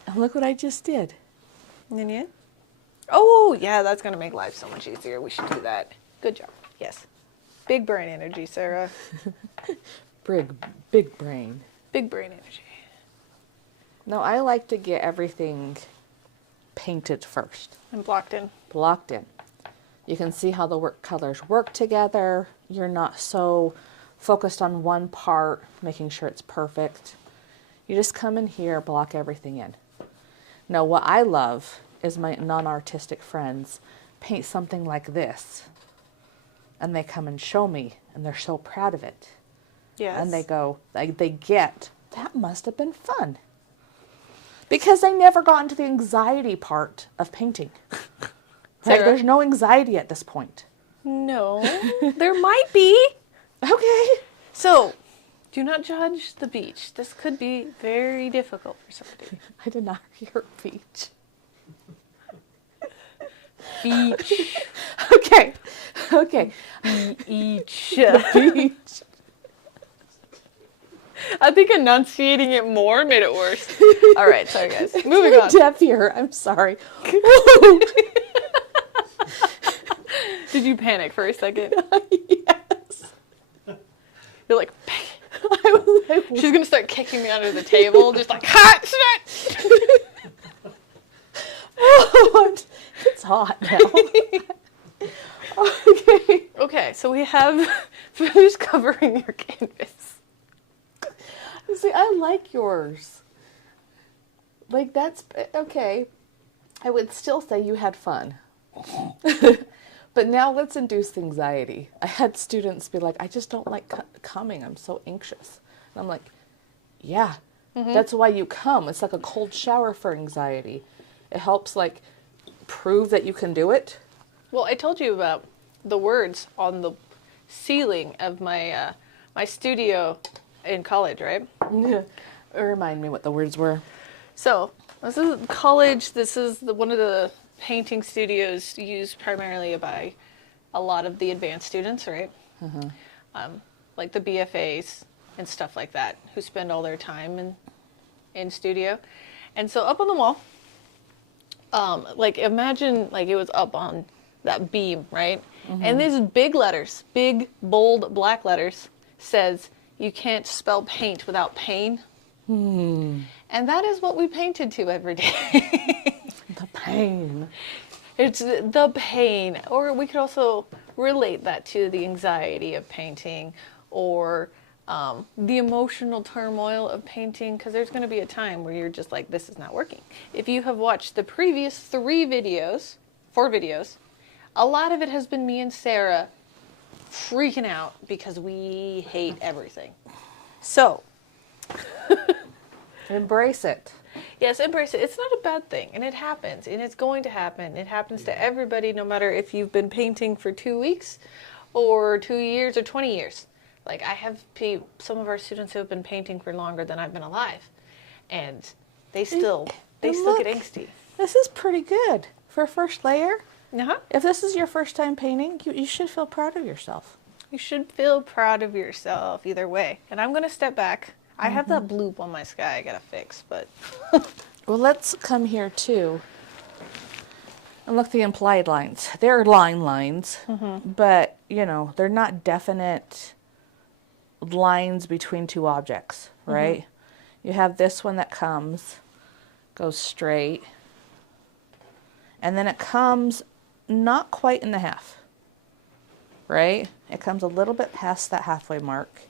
And look what I just did. Oh, yeah, that's going to make life so much easier. We should do that. Good job. Yes. Big brain energy, Sarah. Big brain. Big brain energy. No, I like to get everything painted first. And blocked in. Blocked in. You can see how the colors work together. You're not so focused on one part, making sure it's perfect. You just come in here, block everything in. Now, what I love is my non-artistic friends paint something like this, and they come and show me, and they're so proud of it. Yes. And they go, they get, that must have been fun. Because they never got into the anxiety part of painting. Right? Sarah? There's no anxiety at this point. No. There might be. Okay. So, do not judge the beach. This could be very difficult for somebody. I did not hear beach. Beach. Okay. Okay. Beach. Beach. I think enunciating it more made it worse. All right, sorry guys. Moving on. Deaf here. I'm sorry. Did you panic for a second? Yes. You're like, I was like, she's gonna start kicking me under the table, just like, hot shit. what? It's hot now. Okay. right, so we have finished covering your canvas. See, I like yours. Like, that's okay. I would still say you had fun. But now let's induce anxiety. I had students be like, I just don't like coming. I'm so anxious. And I'm like, yeah, that's why you come. It's like a cold shower for anxiety. It helps, like, prove that you can do it. Well, I told you about the words on the ceiling of my my studio in college, right? Remind me what the words were. So, this is college. This is one of the painting studios used primarily by a lot of the advanced students, right? Like the BFAs and stuff like that, who spend all their time in studio. And so up on the wall, like imagine like it was up on that beam, right? And these big letters, big, bold, black letters, says, you can't spell paint without pain. And that is what we painted to every day. The pain. It's the pain. Or we could also relate that to the anxiety of painting or the emotional turmoil of painting, because there's going to be a time where you're just like, this is not working. If you have watched the previous 4 videos, a lot of it has been me and Sarah freaking out because we hate everything. So, Embrace it. yes, embrace it. It's not a bad thing, and it happens, and it's going to happen. It happens to everybody, no matter if you've been painting for 2 weeks or 2 years or 20 years. Like, I have some of our students who have been painting for longer than I've been alive, and they still get angsty. This is pretty good for first layer. Uh-huh. If this is your first time painting, you should feel proud of yourself. You should feel proud of yourself either way. And I'm going to step back. I have that bloop on my sky I got to fix, but... Well, let's come here too and look at the implied lines. They're lines, but, you know, they're not definite lines between 2 objects, right? You have this one that goes straight, and then it comes not quite in the half, right? It comes a little bit past that halfway mark.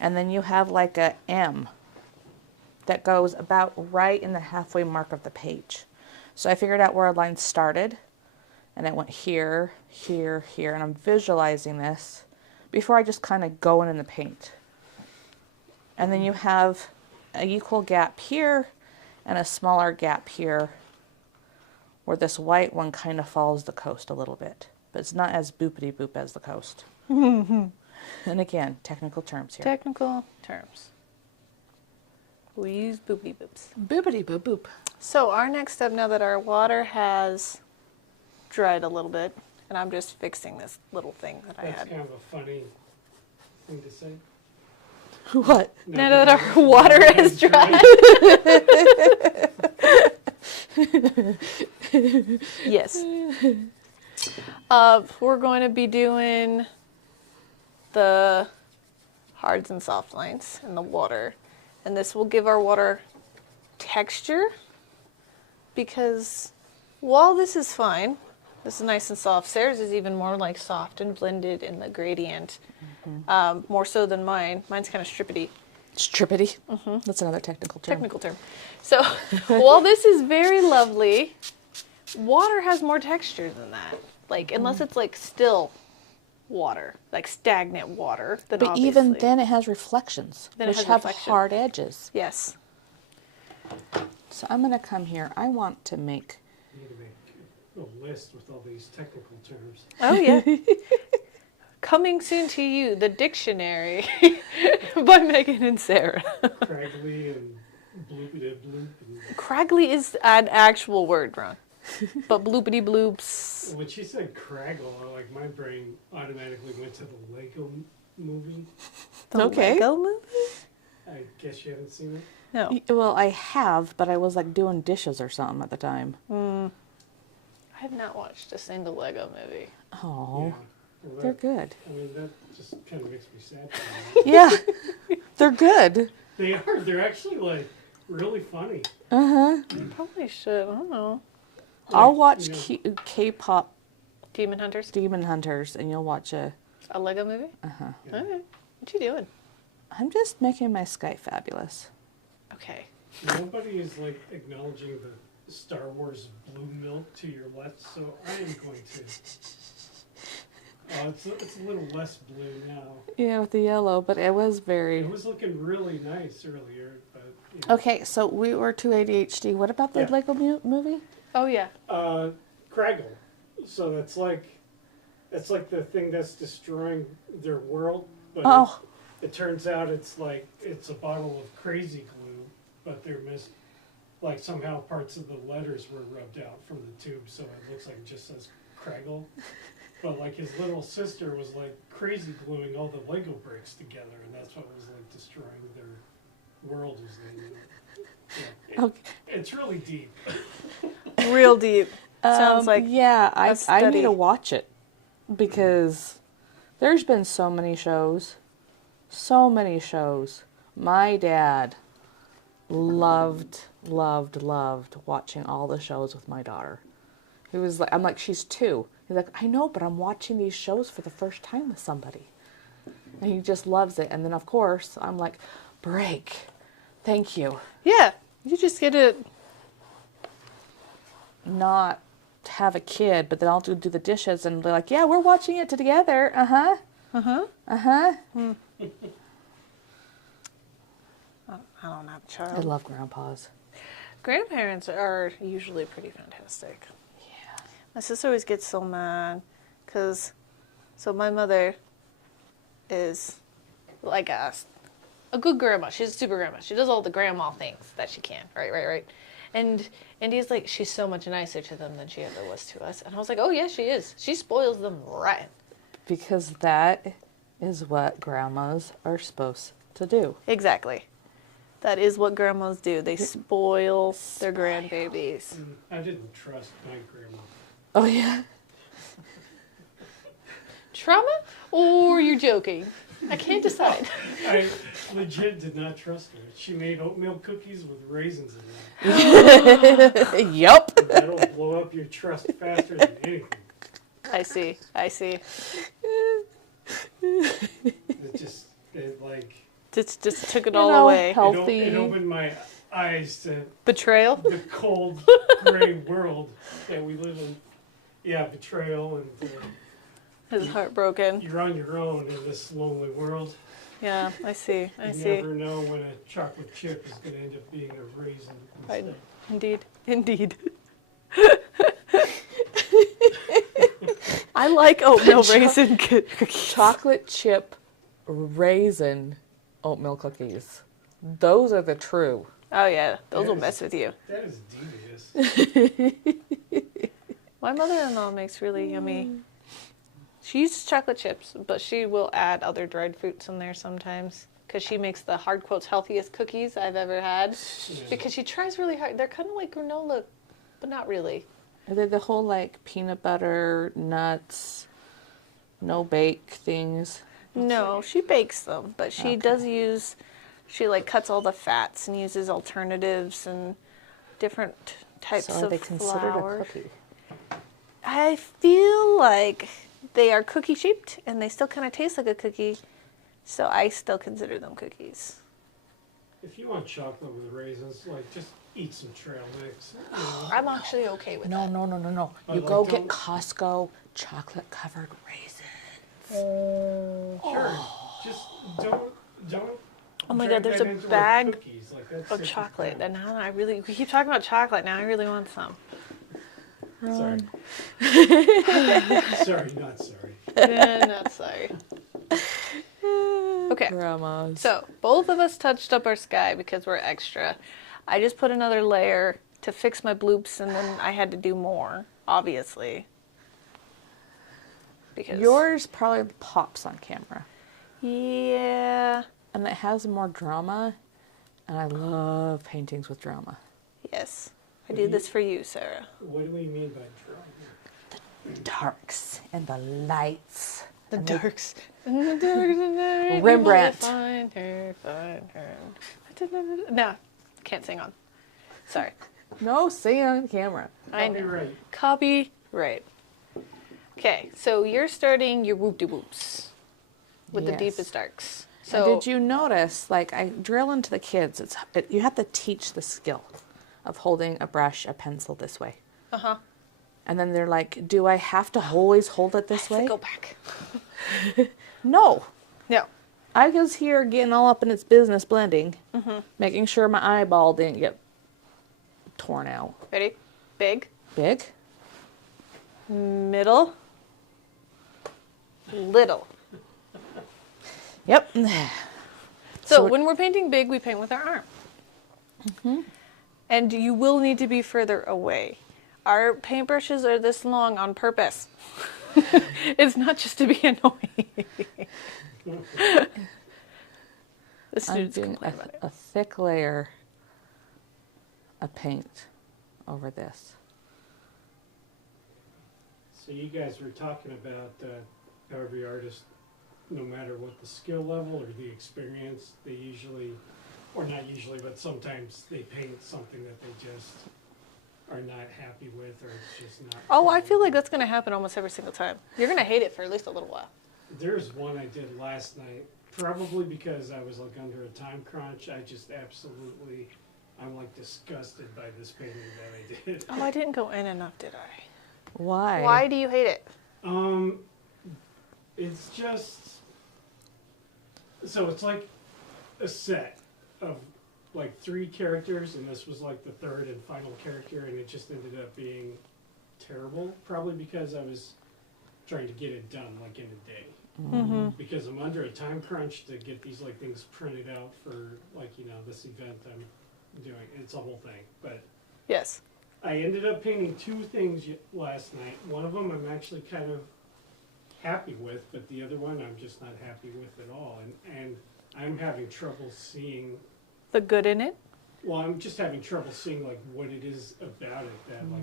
And then you have like a M that goes about right in the halfway mark of the page. So I figured out where our line started, and it went here, here, here, and I'm visualizing this before I just kind of go in the paint. And then you have an equal gap here and a smaller gap here where this white one kind of follows the coast a little bit, but it's not as boopity boop as the coast. And again, technical terms here. Technical terms. We use boopity boops. Boopity boop boop. So our next step, now that our water has dried a little bit, and I'm just fixing this little thing that I That's had. kind of a funny thing to say. What? Now that our water has dried. Yes. We're going to be doing the hards and soft lines in the water. And this will give our water texture, because while this is fine, this is nice and soft, Sarah's is even more like soft and blended in the gradient, more so than mine. Mine's kind of strippity. Strippity? That's another technical term. Technical term. So while this is very lovely, water has more texture than that. Like, unless it's like still water, like stagnant water. Then But even then it has reflections, Then it which has have reflection. hard edges. Yes. So I'm going to come here. I want to make... You need to make a list with all these technical terms. Oh, yeah. Coming soon to you, the dictionary by Megan and Sarah. Craggly and bloopity bloop. And Craggly is an actual word, Ron. But bloopity bloops. when she said craggle, like my brain automatically went to the Lego movie. The Okay. Lego movie? I guess you haven't seen it. No. Well, I have, but I was like doing dishes or something at the time. I have not watched a single Lego movie. Oh, Well, they're that, good. I mean, that just kind of makes me sad. Yeah, they're good. They are. They're actually like really funny. Uh-huh. I probably should. I don't know. I'll watch You know, K-pop Demon Hunters? Demon Hunters, and you'll watch a A Lego movie? Uh-huh. Yeah. All right. What you doing? I'm just making my sky fabulous. Okay. Nobody is like acknowledging the Star Wars blue milk to your left, so I am going to. It's a little less blue now. Yeah, with the yellow, but it was very... It was looking really nice earlier, but you know. Okay, so we were to ADHD. What about the Yeah. Lego movie? Oh, yeah. Craggle. So that's like the thing that's destroying their world. But Oh. it turns out it's a bottle of crazy glue, but they're like somehow parts of the letters were rubbed out from the tube, so it looks like it just says Craggle. But like his little sister was like crazy gluing all the Lego bricks together, and that's what was like destroying their world. It's really deep. Real deep. Sounds like Yeah, I study. need to watch it because there's been so many shows. So many shows. My dad loved watching all the shows with my daughter. He was like, I'm like, she's 2. He's like, I know, but I'm watching these shows for the first time with somebody. And he just loves it. And then, of course, I'm like, break. Thank you. Yeah. You just get it. Not have a kid, but then I'll do the dishes, and they're like, yeah, we're watching it together. Uh-huh. Uh-huh. Uh-huh. I don't have a I child. love grandpas. Grandparents are usually pretty fantastic. Yeah. My sister always gets so mad because, so my mother is like a good grandma. She's a super grandma. She does all the grandma things that she can. Right. And Andy's like, she's so much nicer to them than she ever was to us. And I was like, oh, yeah, she is. She spoils them right. Because that is what grandmas are supposed to do. Exactly. That is what grandmas do. They spoil their grandbabies. I didn't trust my grandma. Oh, yeah? Trauma? Or you're joking? I can't decide. I legit did not trust her. She made oatmeal cookies with raisins in them. Yup. That'll blow up your trust faster than anything. I see. Just took it all away. Healthy. It opened my eyes to Betrayal? the cold, gray world that we live in. Yeah, betrayal, and His heart broken. you're on your own in this lonely world. Yeah, I see. You never know when a chocolate chip is going to end up being a raisin. Right. instead. Indeed. I like oatmeal raisin cookies. Chocolate chip raisin oatmeal cookies. Those are the true. Oh yeah, those will mess with you. That is devious. My mother-in-law makes really yummy. She uses chocolate chips, but she will add other dried fruits in there sometimes. Because she makes the hard quotes healthiest cookies I've ever had. Yeah. Because she tries really hard. They're kind of like granola, but not really. Are they the whole like peanut butter, nuts, no bake things? No, she bakes them, but she does use, she like cuts all the fats and uses alternatives and different types So are of they considered flour. a cookie? I feel like they are cookie shaped and they still kind of taste like a cookie, so I still consider them cookies. If you want chocolate with raisins, like just eat some trail mix. You know? I'm actually okay with that. No. Oh, You like go don't- get Costco chocolate covered raisins. Sure. Just don't. Oh my drag God, there's that a into, like, bag cookies. Like, that's of such a chocolate, crap. and now we keep talking about chocolate. Now I really want some. Sorry. Sorry, not sorry. Not sorry. Okay. Grandmas. So, both of us touched up our sky because we're extra. I just put another layer to fix my bloops, and then I had to do more, obviously. Because Yours probably pops on camera. Yeah. And it has more drama. And I love paintings with drama. Yes. I do this for you, Sarah. What do we mean by drawing? Darks and the lights. The And they- darks. And the darks and the Rembrandt. Find her, find her. No, can't sing on. Sorry. No, say it on camera. I know. Copyright. Copyright. Okay, so you're starting your whoop-de-whoops. with the Yes. deepest darks. So So did you notice, like I drill into the kids, you have to teach the skill of holding a brush, a pencil this way. uh-huh. And then they're like, do I have to always hold it this way? Go back. No. No. I was here getting all up in its business blending, making sure my eyeball didn't get torn out. Ready? Big, Big. middle, little. Yep. So when we're painting big, we paint with our arm. And you will need to be further away. Our paintbrushes are this long on purpose. It's not just to be annoying. The I'm students doing complain about it. a thick layer of paint over this. So you guys were talking about how every artist, no matter what the skill level or the experience, they usually, or not usually, but sometimes they paint something that they just are not happy with, or it's just not. Oh, I feel like that's going to happen almost every single time. You're going to hate it for at least a little while. There's one I did last night, probably because I was like under a time crunch. I just absolutely, I'm like disgusted by this painting that I did. Oh, I didn't go in enough, did I? Why? Why do you hate it? It's just, so it's like a set of like 3 characters, and this was like the 3rd and final character, and it just ended up being terrible, probably because I was trying to get it done like in a day. Mm-hmm. Because I'm under a time crunch to get these like things printed out for like, you know, this event I'm doing. It's a whole thing, but Yes. I ended up painting 2 things last night. One of them I'm actually kind of happy with, but the other one I'm just not happy with at all. And I'm having trouble seeing, The good in it? well, I'm just having trouble seeing like what it is about it that like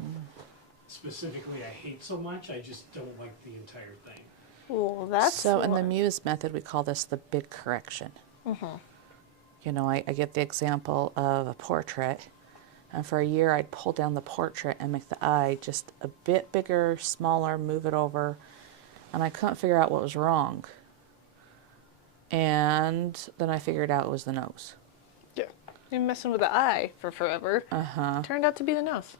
specifically I hate so much. I just don't like the entire thing. Well, that's So in the Muse method, we call this the big correction. You know, I get the example of a portrait, and for a year I'd pull down the portrait and make the eye just a bit bigger, smaller, move it over, and I couldn't figure out what was wrong. And then I figured out it was the nose. Yeah. You're messing with the eye for forever. Turned out to be the nose.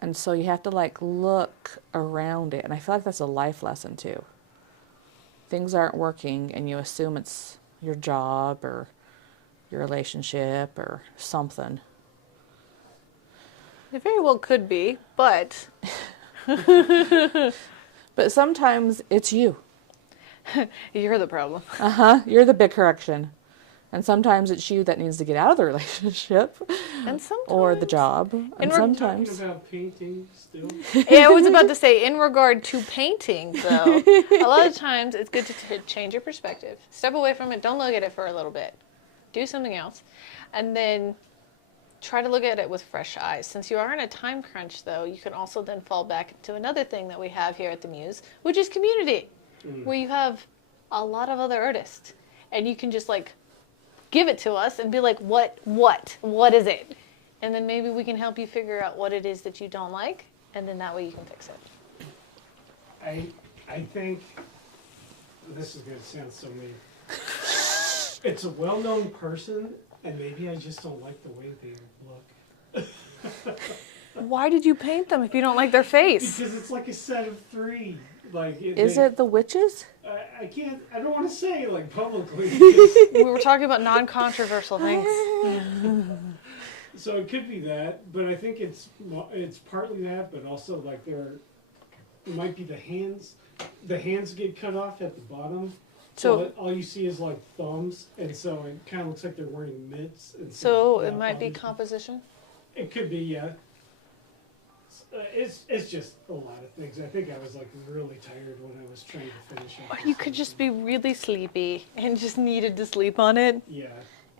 And so you have to like look around it, and I feel like that's a life lesson too. Things aren't working and you assume it's your job or your relationship or something. It very well could be, but But sometimes it's you. you're the problem. You're the big correction. And sometimes it's you that needs to get out of the relationship And sometimes, or the job. And we're sometimes Talking about painting still. yeah, I was about to say, in regard to painting, though, a lot of times it's good to change your perspective. Step away from it. Don't look at it for a little bit. Do something else. And then try to look at it with fresh eyes. Since you are in a time crunch, though, you can also then fall back to another thing that we have here at the Muse, which is community, where you have a lot of other artists. And you can just, like, give it to us and be like, what is it? And then maybe we can help you figure out what it is that you don't like, and then that way you can fix it. I think this is going to sound so mean. It's a well-known person, and maybe I just don't like the way they look. Why did you paint them if you don't like their face? Because it's like a set of 3. Like, is it the witches? I can't. I don't want to say like publicly. We were talking about non-controversial things. So it could be that, but I think it's partly that, but also like it might be the hands. The hands get cut off at the bottom, so all you see is like thumbs, and so it kind of looks like they're wearing mitts. And So it might be composition? It could be, yeah. It's just a lot of things. I think I was like really tired when I was trying to finish up. Or you could just be really sleepy and just needed to sleep on it. Yeah.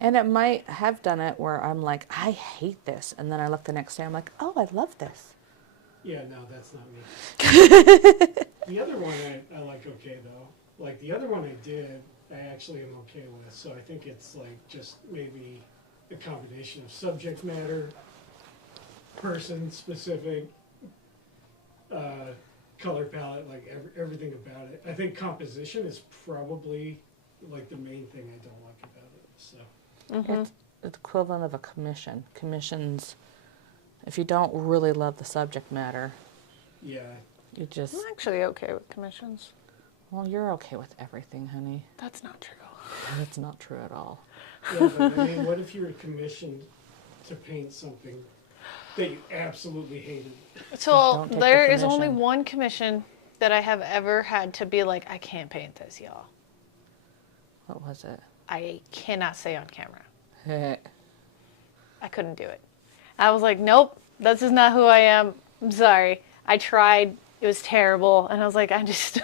And it might have done it where I'm like, I hate this. And then I look the next day, I'm like, oh, I love this. Yeah, no, that's not me. The other one I like okay, though. Like the other one I did, I actually am okay with. So I think it's like just maybe a combination of subject matter, person specific, color palette, like everything about it. I think composition is probably like the main thing I don't like about it. So It's the equivalent of a commission. Commissions, if you don't really love the subject matter, yeah, you just, I'm actually okay with commissions. well, you're okay with everything, honey. That's not true. That's not true at all. yeah. But I mean, what if you were commissioned to paint something that you absolutely hated? So Don't take the there is only commission. one commission that I have ever had to be like, I can't paint this, y'all. What was it? I cannot say on camera. Heh. I couldn't do it. I was like, nope, this is not who I am. I'm sorry. I tried. It was terrible. And I was like, I just...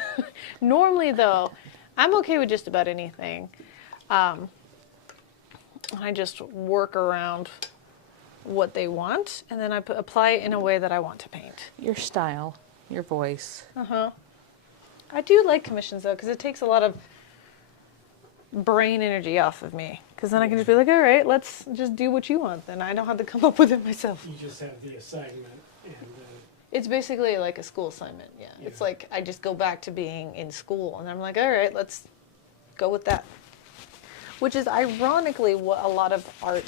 Normally, though, I'm okay with just about anything. I just work around what they want, and then I apply it in a way that I want to paint. Your style, your voice. I do like commissions, though, because it takes a lot of brain energy off of me. Because then I can just be like, all right, let's just do what you want. Then I don't have to come up with it myself. You just have the assignment, and It's basically like a school assignment, yeah. It's like I just go back to being in school, and I'm like, all right, let's go with that. Which is ironically what a lot of art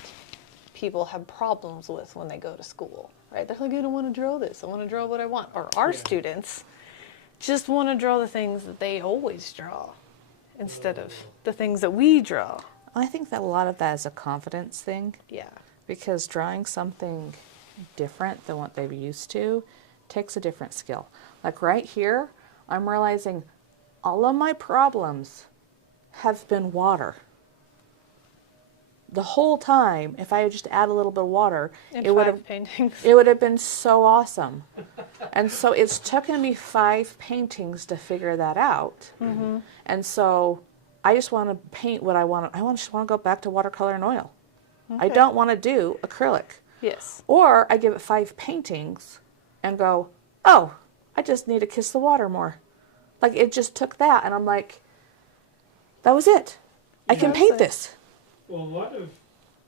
people have problems with when they go to school, right? They're like, I don't want to draw this. I want to draw what I want. Or our students just want to draw the things that they always draw instead of the things that we draw. I think that a lot of that is a confidence thing, Yeah. because drawing something different than what they're used to takes a different skill. Like right here, I'm realizing all of my problems have been water. The whole time, if I had just add a little bit of water, And it would 5 have paintings. it would have been so awesome. And so it's taken me 5 paintings to figure that out. And so I just want to paint what I want. Just want to go back to watercolor and oil. I don't want to do acrylic. Yes. Or I give it 5 paintings and go, oh, I just need to kiss the water more. Like it just took that, and I'm like, that was it. I can That's paint it. this. well, a lot of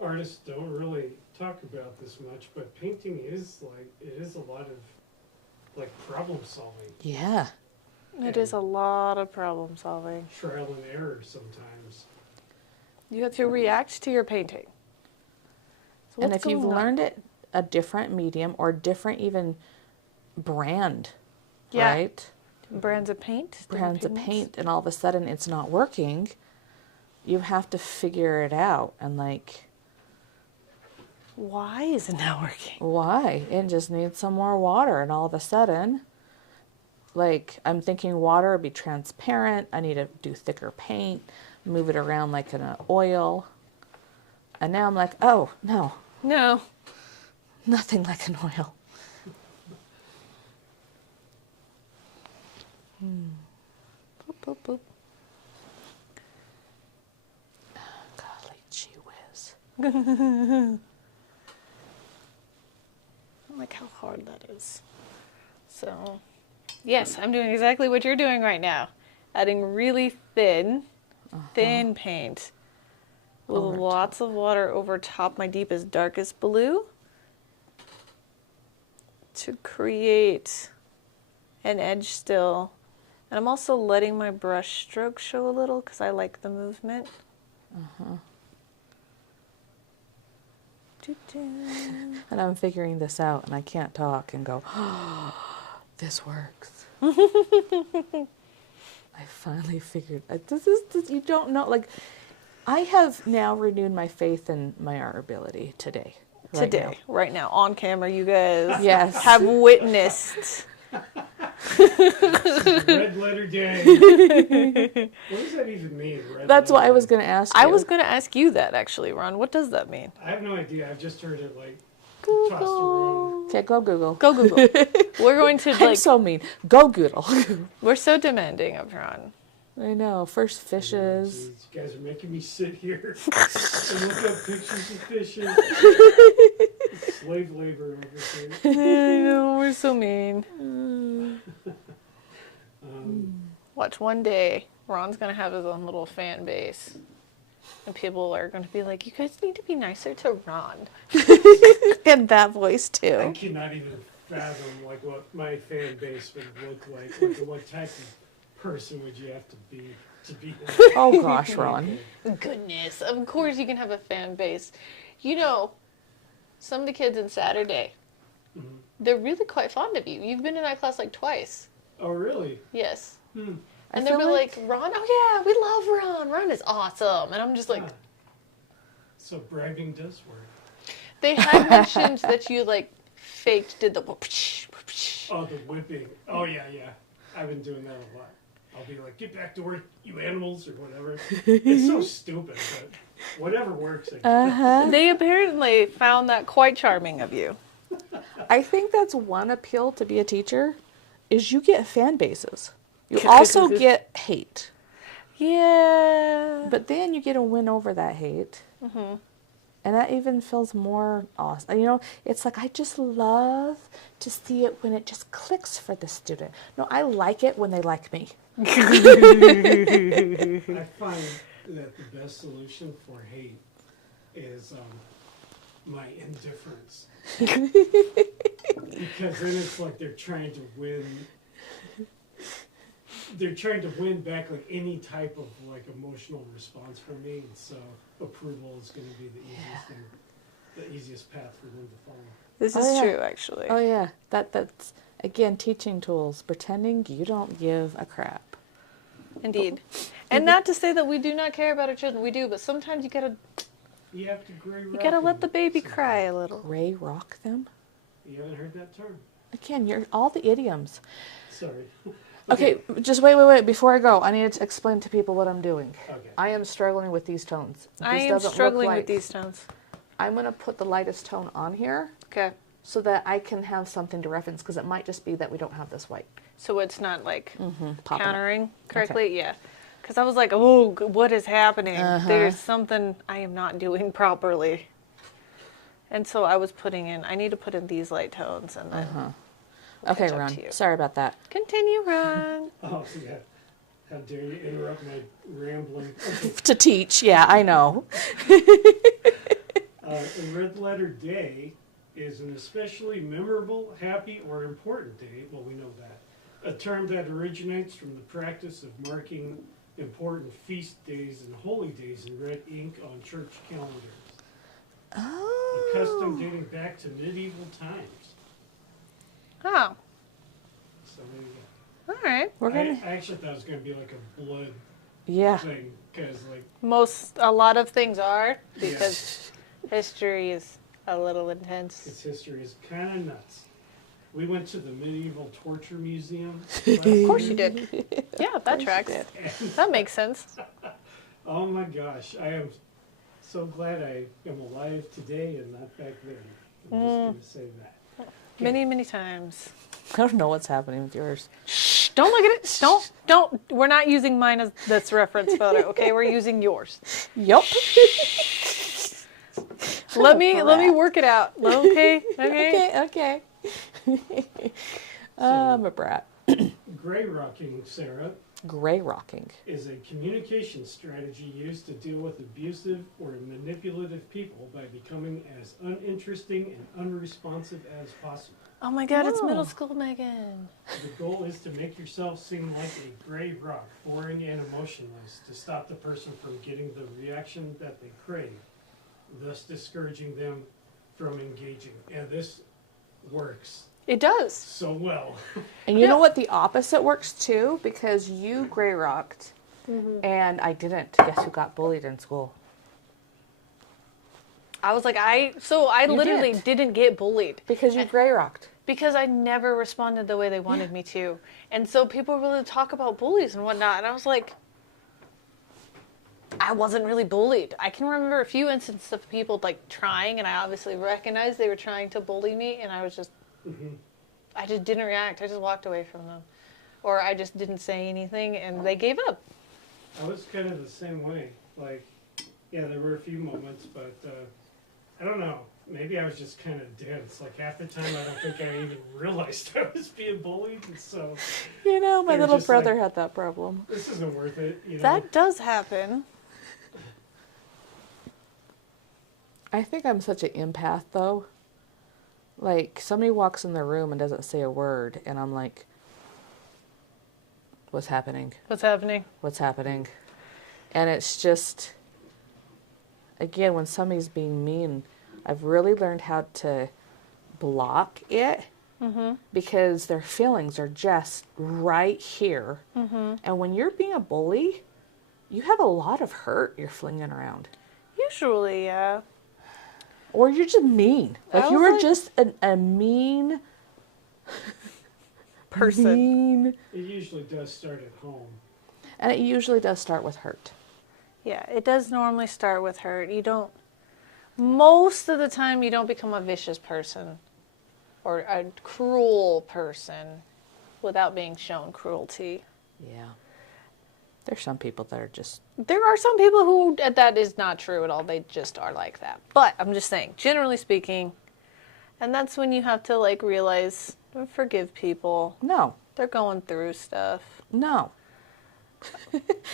artists don't really talk about this much, but painting is a lot of like problem solving, Yeah. It is a lot of problem solving. trial and error sometimes. You have to react to your painting. So And what's if you've going on? learned it a different medium or different even brand, Yeah. right? Brands of paint? different Brands of pigments? paint, and all of a sudden it's not working, you have to figure it out. And like, Why is it not working? why? It just needs some more water. And all of a sudden, like, I'm thinking water would be transparent. I need to do thicker paint, move it around like in an oil. And now I'm like, oh, no, No. nothing like an oil. Boop, boop, boop. Golly gee whiz. Like how hard that is. So, yes, I'm doing exactly what you're doing right now. Adding really thin paint with Over lots of water over top my deepest, darkest blue to create an edge still. And I'm also letting my brush stroke show a little because I like the movement. And I'm figuring this out, and I can't talk and go, oh, this works. I finally figured this. You don't know. Like, I have now renewed my faith in my art ability today. Right now, on camera, you guys Yes. have witnessed. Red letter day. What does that even mean? Red That's what I letter was day? going to ask you. I was going to ask you that actually, Ron. What does that mean? I have no idea. I've just heard it like tossed around. Okay, go Google. Go Google. We're going to I'm so mean. Go Google. we're so demanding of Ron. I know. First fishes. Jeez, you guys are making me sit here and look up pictures of fishes. It's slave labor over here. I know, we're so mean. Watch one day, Ron's going to have his own little fan base. And people are going to be like, you guys need to be nicer to Ron. And that voice I too. cannot even fathom like what my fan base would look like. Like what type of person would you have to be? to be. Oh gosh, Ron. Goodness, of course you can have a fan base. You know, some of the kids in Saturday, Mhm. they're really quite fond of you. You've been in that class like twice. Oh, really? Yes. Hmm. And they'll be like, Ron, oh yeah, we love Ron. Ron is awesome. And I'm just like, Ah. So bragging does work. they had mentioned that you like faked, did the whoopsh, whoopsh. Oh, the whipping. Oh, yeah, yeah. I've been doing that a lot. I'll be like, get back to work, you animals, or whatever. It's so stupid, but whatever works. I guess. They apparently found that quite charming of you. I think that's one appeal to be a teacher, is you get fan bases. You also get hate. Yeah. But then you get to win over that hate. Mm-hmm. And that even feels more awesome. You know, it's like, I just love to see it when it just clicks for the student. No, I like it when they like me. I find that the best solution for hate is my indifference. Because then it's like they're trying to win. They're trying to win back like any type of like emotional response from me, and so approval is going to be the easiest thing, the easiest path for them to follow. This Oh, is yeah. true, actually. Oh, yeah. That's, again, teaching tools. Pretending you don't give a crap. Indeed. And not to say that we do not care about our children. We do, but sometimes you gotta You gotta let the baby cry a little. Gray rock them? You haven't heard that term? Again, you're all the idioms. Sorry. Okay, just wait. Before I go, I need to explain to people what I'm doing. Okay. I am struggling with these tones. I This am doesn't look struggling like- with these tones. I'm going to put the lightest tone on here Okay. so that I can have something to reference, because it might just be that we don't have this white. So it's not like Popping up. countering correctly? Yeah. Because I was like, oh, what is happening? Uh-huh. There's something I am not doing properly. And so I was putting in, I need to put in these light tones and then Okay, catch up Ron. to you. Sorry about that. Continue, Ron. Oh, yeah. How dare you interrupt my rambling? Okay. To teach, yeah, I know. A red letter day is an especially memorable, happy, or important day. Well, we know that. A term that originates from the practice of marking important feast days and holy days in red ink on church calendars. Oh. A custom dating back to medieval times. Oh, So there you all right. We're go. gonna. I actually thought it was going to be like a blood Yeah. thing, because like, A lot of things are, because history is a little intense. its history is kind of nuts. We went to the medieval torture museum. Of course you did. Yeah, that tracks. That makes sense. Oh my gosh, I am so glad I am alive today and not back then. I'm just going to say that. Many, many times. I don't know what's happening with yours. Shh, don't look at it. Don't. We're not using mine as this reference photo, okay? We're using yours. Yup. Let me work it out. Okay? Okay. Okay. I'm a brat. Gray rocking, Sarah, Gray rocking. is a communication strategy used to deal with abusive or manipulative people by becoming as uninteresting and unresponsive as possible. Oh my god, it's Oh. middle school, Megan. The goal is to make yourself seem like a gray rock, boring and emotionless, to stop the person from getting the reaction that they crave, thus discouraging them from engaging. And this works It does. so well. And you know what? The opposite works too, because you gray rocked and I didn't. Guess who got bullied in school? I was like, I You literally did. didn't get bullied. Because you gray rocked. Because I never responded the way they wanted me to. And so people really talk about bullies and whatnot. And I was like, I wasn't really bullied. I can remember a few instances of people like trying, and I obviously recognized they were trying to bully me. And I was just, I just didn't react. I just walked away from them. Or I just didn't say anything and they gave up. I was kind of the same way. Like, yeah, there were a few moments, but I don't know. Maybe I was just kind of dense. Like, half the time, I don't think I even realized I was being bullied. And so, You know, my They were little just brother like- had that problem. this isn't worth it. You know? That does happen. I think I'm such an empath, though. Like, somebody walks in the room and doesn't say a word, and I'm like, what's happening? What's happening? What's happening? And it's just, again, when somebody's being mean, I've really learned how to block it because their feelings are just right here. And when you're being a bully, you have a lot of hurt you're flinging around. Usually, yeah. Or you're just mean. Like you were just a mean person. Mean. It usually does start at home. And it usually does start with hurt. Yeah, it does normally start with hurt. You don't, most of the time, you don't become a vicious person or a cruel person without being shown cruelty. Yeah. There's some people that are just... There are some people who, that is not true at all. They just are like that. But I'm just saying, generally speaking, and that's when you have to like realize, forgive people. No. They're going through stuff. No.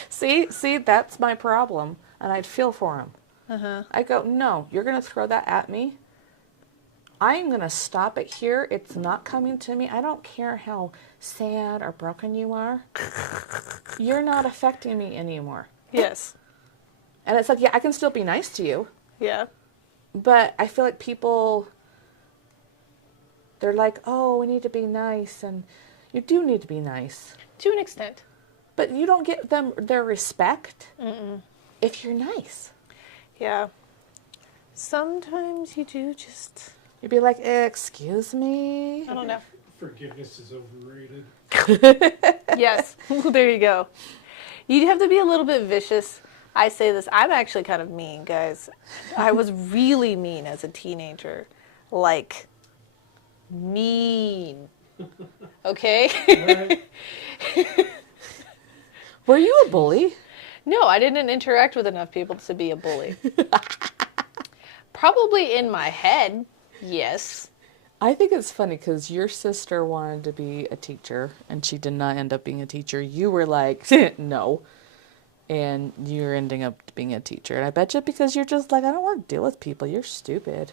See, that's my problem. And I'd feel for him. I go, no, you're going to throw that at me. I'm going to stop it here. It's not coming to me. I don't care how sad or broken you are. You're not affecting me anymore. Yes. And it's like, yeah, I can still be nice to you. Yeah. But I feel like people, they're like, oh, we need to be nice. And you do need to be nice. To an extent. But you don't get them their respect if you're nice. Yeah. Sometimes you do just... You'd be like, excuse me? I don't know. Forgiveness is overrated. Yes. There you go. You have to be a little bit vicious. I say this. I'm actually kind of mean, guys. I was really mean as a teenager. Like, mean. Okay? Right? Were you a bully? No, I didn't interact with enough people to be a bully. Probably in my head, yes. I think it's funny because your sister wanted to be a teacher and she did not end up being a teacher. You were like, no. And you're ending up being a teacher. And I bet you because you're just like, I don't want to deal with people. You're stupid.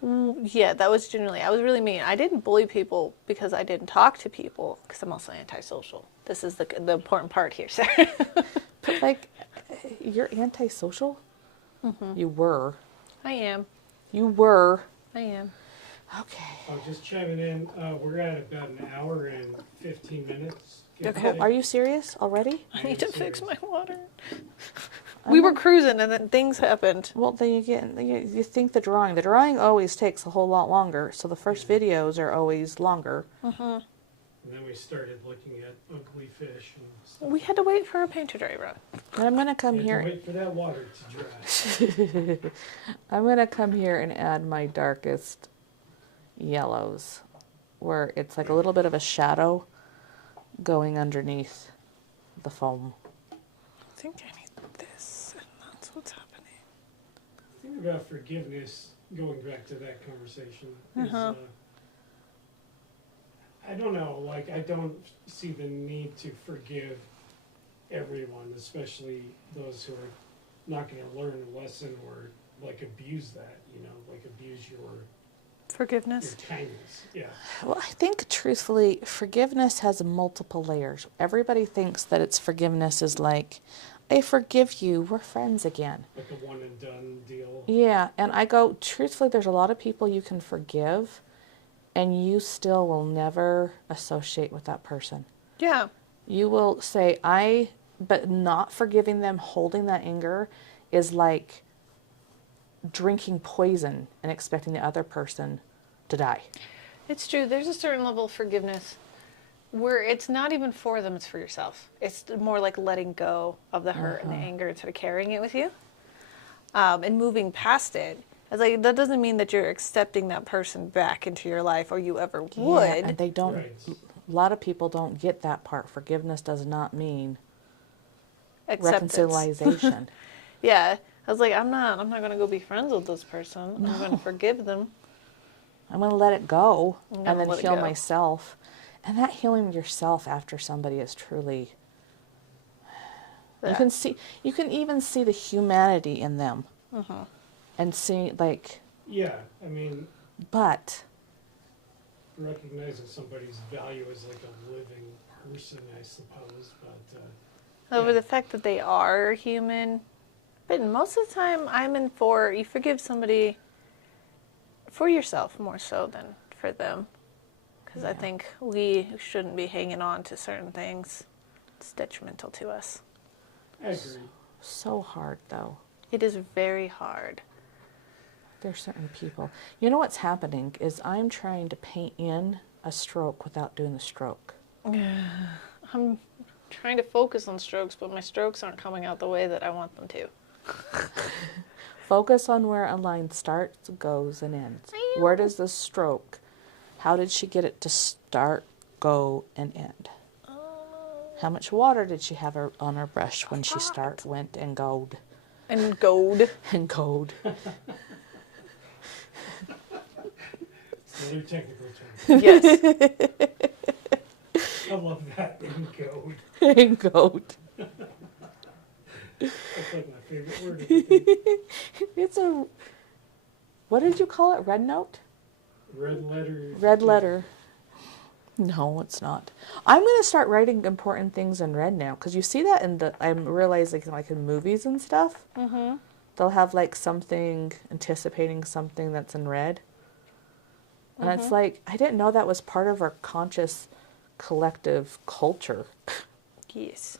Yeah, that was generally, I was really mean. I didn't bully people because I didn't talk to people because I'm also antisocial. This is the important part here, Sarah. But like, you're antisocial? You were. I am. You were. I am. Okay. Just chiming in, we're at about an hour and 15 minutes. Okay. Are you serious already? I need to fix my water. We were cruising and then things happened. Well, then you think the drawing always takes a whole lot longer. So the first videos are always longer. And then we started looking at ugly fish and stuff. We had to wait for our paint to dry run. And I'm going to come We had to here. wait for that water to dry. I'm going to come here and add my darkest yellows where it's like a little bit of a shadow going underneath the foam. I think I need this, and that's what's happening. The thing about forgiveness, going back to that conversation, is I don't know, like I don't see the need to forgive everyone, especially those who are not going to learn a lesson or like abuse that, like abuse your Forgiveness. kindness. Yeah. Well, I think truthfully, forgiveness has multiple layers. Everybody thinks that it's forgiveness is like, I forgive you, we're friends again. Like a one and done deal. Yeah, and I go, truthfully, there's a lot of people you can forgive and you still will never associate with that person. Yeah. You will say, but not forgiving them, holding that anger is like drinking poison and expecting the other person to die. It's true. There's a certain level of forgiveness where it's not even for them, it's for yourself. It's more like letting go of the hurt and the anger instead of carrying it with you. And moving past it. It's like, that doesn't mean that you're accepting that person back into your life or you ever would. Yeah, and they don't, Right. a lot of people don't get that part. Forgiveness does not mean Acceptance. reconciliation. Yeah. I was like, I'm not going to go be friends with this person. I'm going to forgive them. I'm going to let it go I'm and gonna then let it heal go. myself. And that healing yourself after somebody is truly, Yeah. you can even see the humanity in them. And see, like, Yeah, I mean, but recognizing somebody's value as like a living person, I suppose. But Over yeah. the fact that they are human. But most of the time, I'm in for you forgive somebody for yourself more so than for them. Because I Yeah. think we shouldn't be hanging on to certain things. It's detrimental to us. I agree. So hard, though. It is very hard. There's certain people. You know what's happening is I'm trying to paint in a stroke without doing the stroke. I'm trying to focus on strokes, but my strokes aren't coming out the way that I want them to. Focus on where a line starts, goes, and ends. Where does the stroke? How did she get it to start, go, and end? How much water did she have on her brush when she start, went, and goed? And gold. And goed. It's another technical term. Yes. I love that. Encode. And goed. That's like my favorite word. I think. It's a, what did you call it? Red note? Red letter. Red letter. No, it's not. I'm going to start writing important things in red now, because you see that in the, I'm realizing like in movies and stuff, they'll have like something, anticipating something that's in red. And it's like, I didn't know that was part of our conscious collective culture. Yes.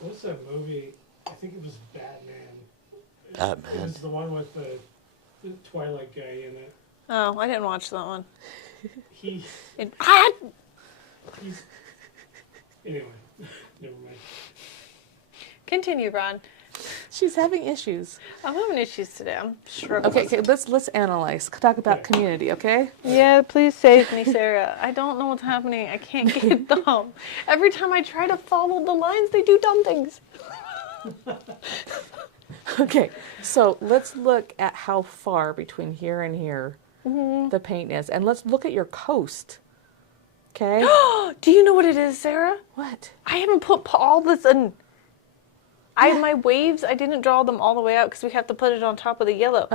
What was that movie? I think it was Batman. It Batman. was the one with the Twilight guy in it. Oh, I didn't watch that one. He, It, he's, anyway, never mind. Continue, Ron. She's having issues. I'm having issues today. I'm struggling. Okay, let's analyze. Talk about community, okay? Yeah, please save me, Sarah. I don't know what's happening. I can't get them. Every time I try to follow the lines, they do dumb things. Okay, so let's look at how far between here and here the paint is. And let's look at your coast. Okay? Do you know what it is, Sarah? What? I haven't put all this in. My waves, I didn't draw them all the way out because we have to put it on top of the yellow.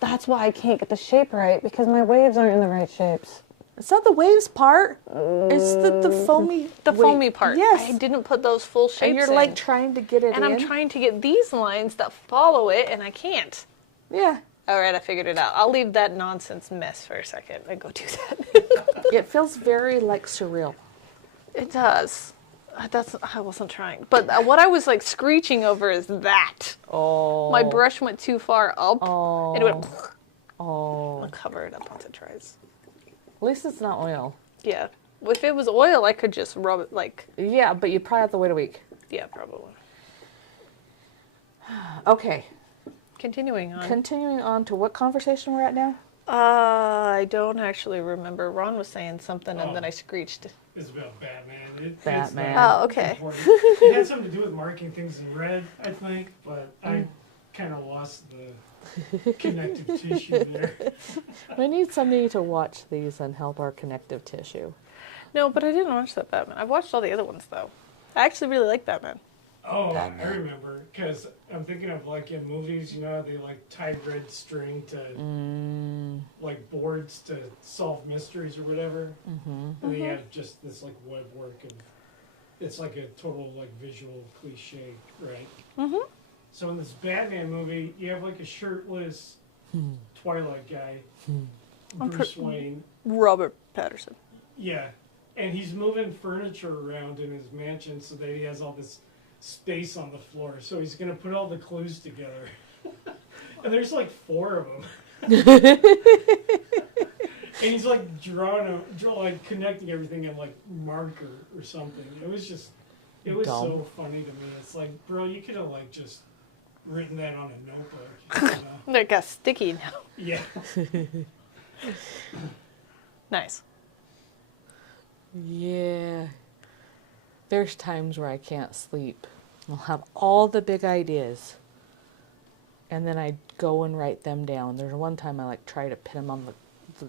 That's why I can't get the shape right, because my waves aren't in the right shapes. It's not the waves part. It's the foamy. The foamy part. Yes. I didn't put those full shapes And you're in. like trying to get it And in. I'm trying to get these lines that follow it, and I can't. Yeah. All right, I figured it out. I'll leave that nonsense mess for a second and go do that. It feels very like surreal. It does. I wasn't trying. But what I was like screeching over is that. Oh. My brush went too far up, Oh. and it went... Oh. I'll cover it up once it dries. At least it's not oil. Yeah. If it was oil, I could just rub it like... Yeah, but you probably have to wait a week. Yeah, probably. Okay. Continuing on. Continuing on to what conversation we're at now? I don't actually remember. Ron was saying something, and then I screeched. It's about Batman. Batman. Oh, okay. It had something to do with marking things in red, I think, but I kind of lost the connective tissue there. We need somebody to watch these and help our connective tissue. No, but I didn't watch that Batman. I've watched all the other ones, though. I actually really like Batman. Oh, I Batman. remember, because I'm thinking of like in movies, you know, they like tie red string to like boards to solve mysteries or whatever, and they have just this like web work of, it's like a total like visual cliche, right? So in this Batman movie, you have like a shirtless Twilight guy, Bruce Wayne. Robert Patterson. Yeah, and he's moving furniture around in his mansion so that he has all this space on the floor. So he's gonna put all the clues together, and there's like 4 of them. And he's like like connecting everything in like marker or something. It was so funny to me. It's like, bro, you could have like just written that on a notebook. You know? It got sticky now. Yeah. Nice. Yeah. There's times where I can't sleep. I'll have all the big ideas, and then I go and write them down. There's one time I like try to pin them on the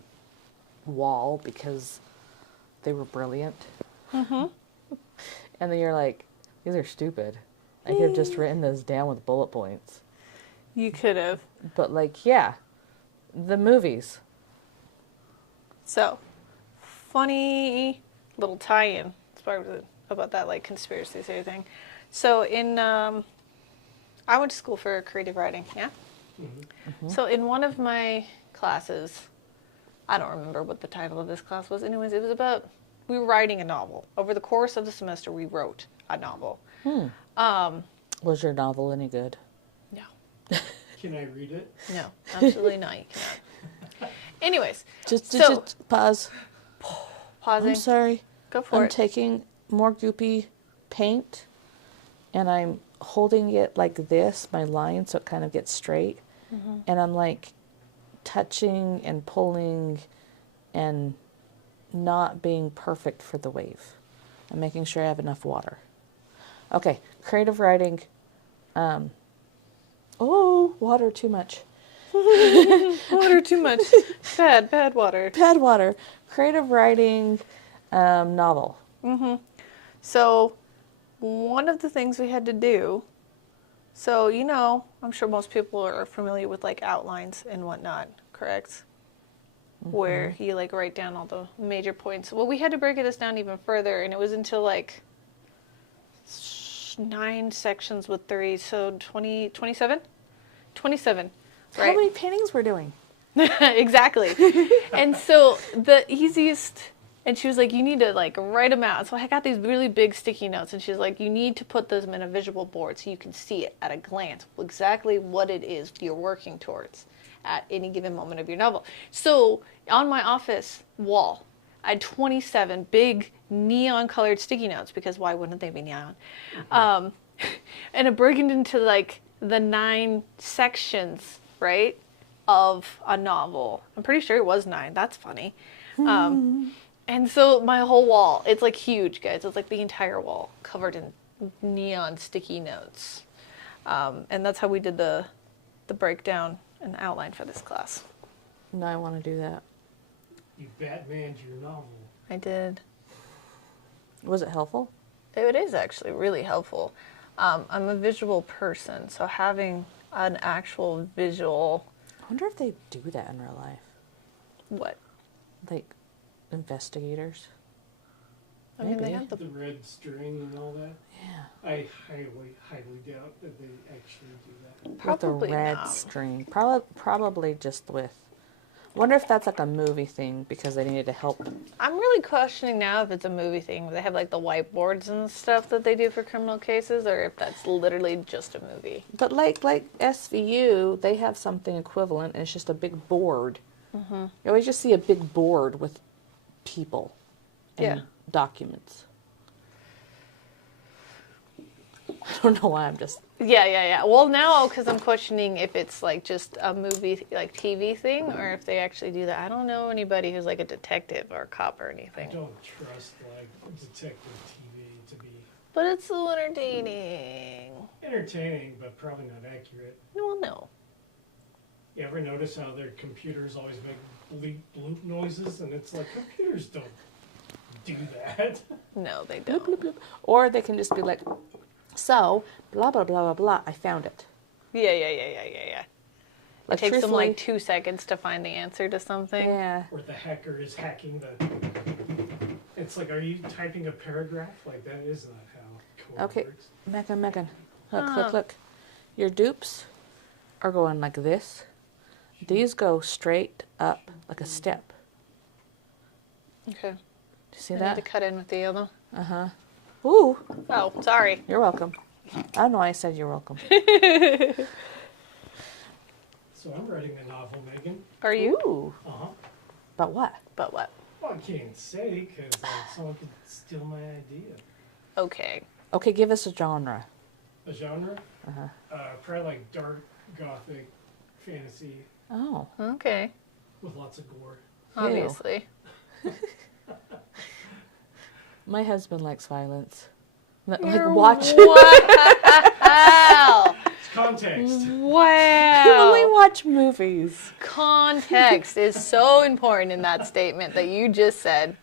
wall because they were brilliant. And then you're like, these are stupid. I could have just written those down with bullet points. You could have. But like, yeah, the movies. So, funny little tie-in about that like conspiracy theory thing. So I went to school for creative writing. Yeah. Mm-hmm. So in one of my classes, I don't remember what the title of this class was. Anyways, it was about we were writing a novel. Over the course of the semester, we wrote a novel. Was your novel any good? No. Can I read it? No, absolutely not. You cannot. Anyways, Just pause. pausing. I'm sorry. Go for I'm it. taking more goopy paint and I'm holding it like this, my line, so it kind of gets straight. Mm-hmm. And I'm like touching and pulling and not being perfect for the wave. I'm making sure I have enough water. Okay, creative writing. Water too much. Water too much. Bad water. Bad water. Creative writing novel. So, one of the things we had to do, so I'm sure most people are familiar with like outlines and whatnot, correct? Where you like write down all the major points. Well, we had to break this down even further, and it was until like 9 sections with 3, so 27? 27, right? How many paintings we're doing? Exactly. And so the easiest, and she was like, you need to like write them out. So I got these really big sticky notes, and she's like, you need to put them in a visual board so you can see it at a glance, exactly what it is you're working towards at any given moment of your novel. So on my office wall, I had 27 big neon colored sticky notes, because why wouldn't they be neon? And I broke it into like the 9 sections, right, of a novel. I'm pretty sure it was 9. That's funny. And so my whole wall, it's like huge, guys. It's like the entire wall covered in neon sticky notes. And that's how we did the breakdown and outline for this class. No, I want to do that. You Batmaned your novel. I did. Was it helpful? It is actually really helpful. I'm a visual person, so having an actual visual... I wonder if they do that in real life. What? Like investigators. I mean, they Maybe. have the... The red string and all that. Yeah. I highly doubt that they actually do that. Probably with a red not. string. Probably just with. Wonder if that's like a movie thing because they needed to help. I'm really questioning now if it's a movie thing. They have like the whiteboards and stuff that they do for criminal cases, or if that's literally just a movie. But like SVU, they have something equivalent, and it's just a big board. You always just see a big board with people and Yeah. documents. I don't know why I'm just. Yeah. Well, now, because I'm questioning if it's like just a movie, like TV thing, or if they actually do that. I don't know anybody who's like a detective or a cop or I anything. don't trust like detective TV to be But it's so entertaining. entertaining, but probably not accurate. Well, no. You ever notice how their computers always make bleep bloop noises, and it's like computers don't do that. No, they Bloop, don't. bloop, bloop. Or they can just be like, so, blah, blah, blah, blah, blah, I found it. Yeah. Like, It takes them like truthfully, 2 seconds to find the answer to something. yeah. Or the hacker is hacking the. It's like, are you typing a paragraph? Like that is not how code Okay, works. Megan. Look. Your dupes are going like this. These go straight up like a step. Okay. Do you see I need to that? cut in with the yellow. Ooh, Oh, sorry. you're welcome. I don't know why I said you're welcome. So I'm writing a novel, Megan. Are you? Ooh, Uh-huh. but what? But what? Well, I can't say because someone could steal my idea. Okay. Okay, give us a genre. A genre? Probably like dark, gothic, fantasy Oh, Okay. with lots of gore. Obviously. my husband likes violence. Like You're watch. Wow. It's context. You only Wow. watch movies. Context is so important in that statement that you just said.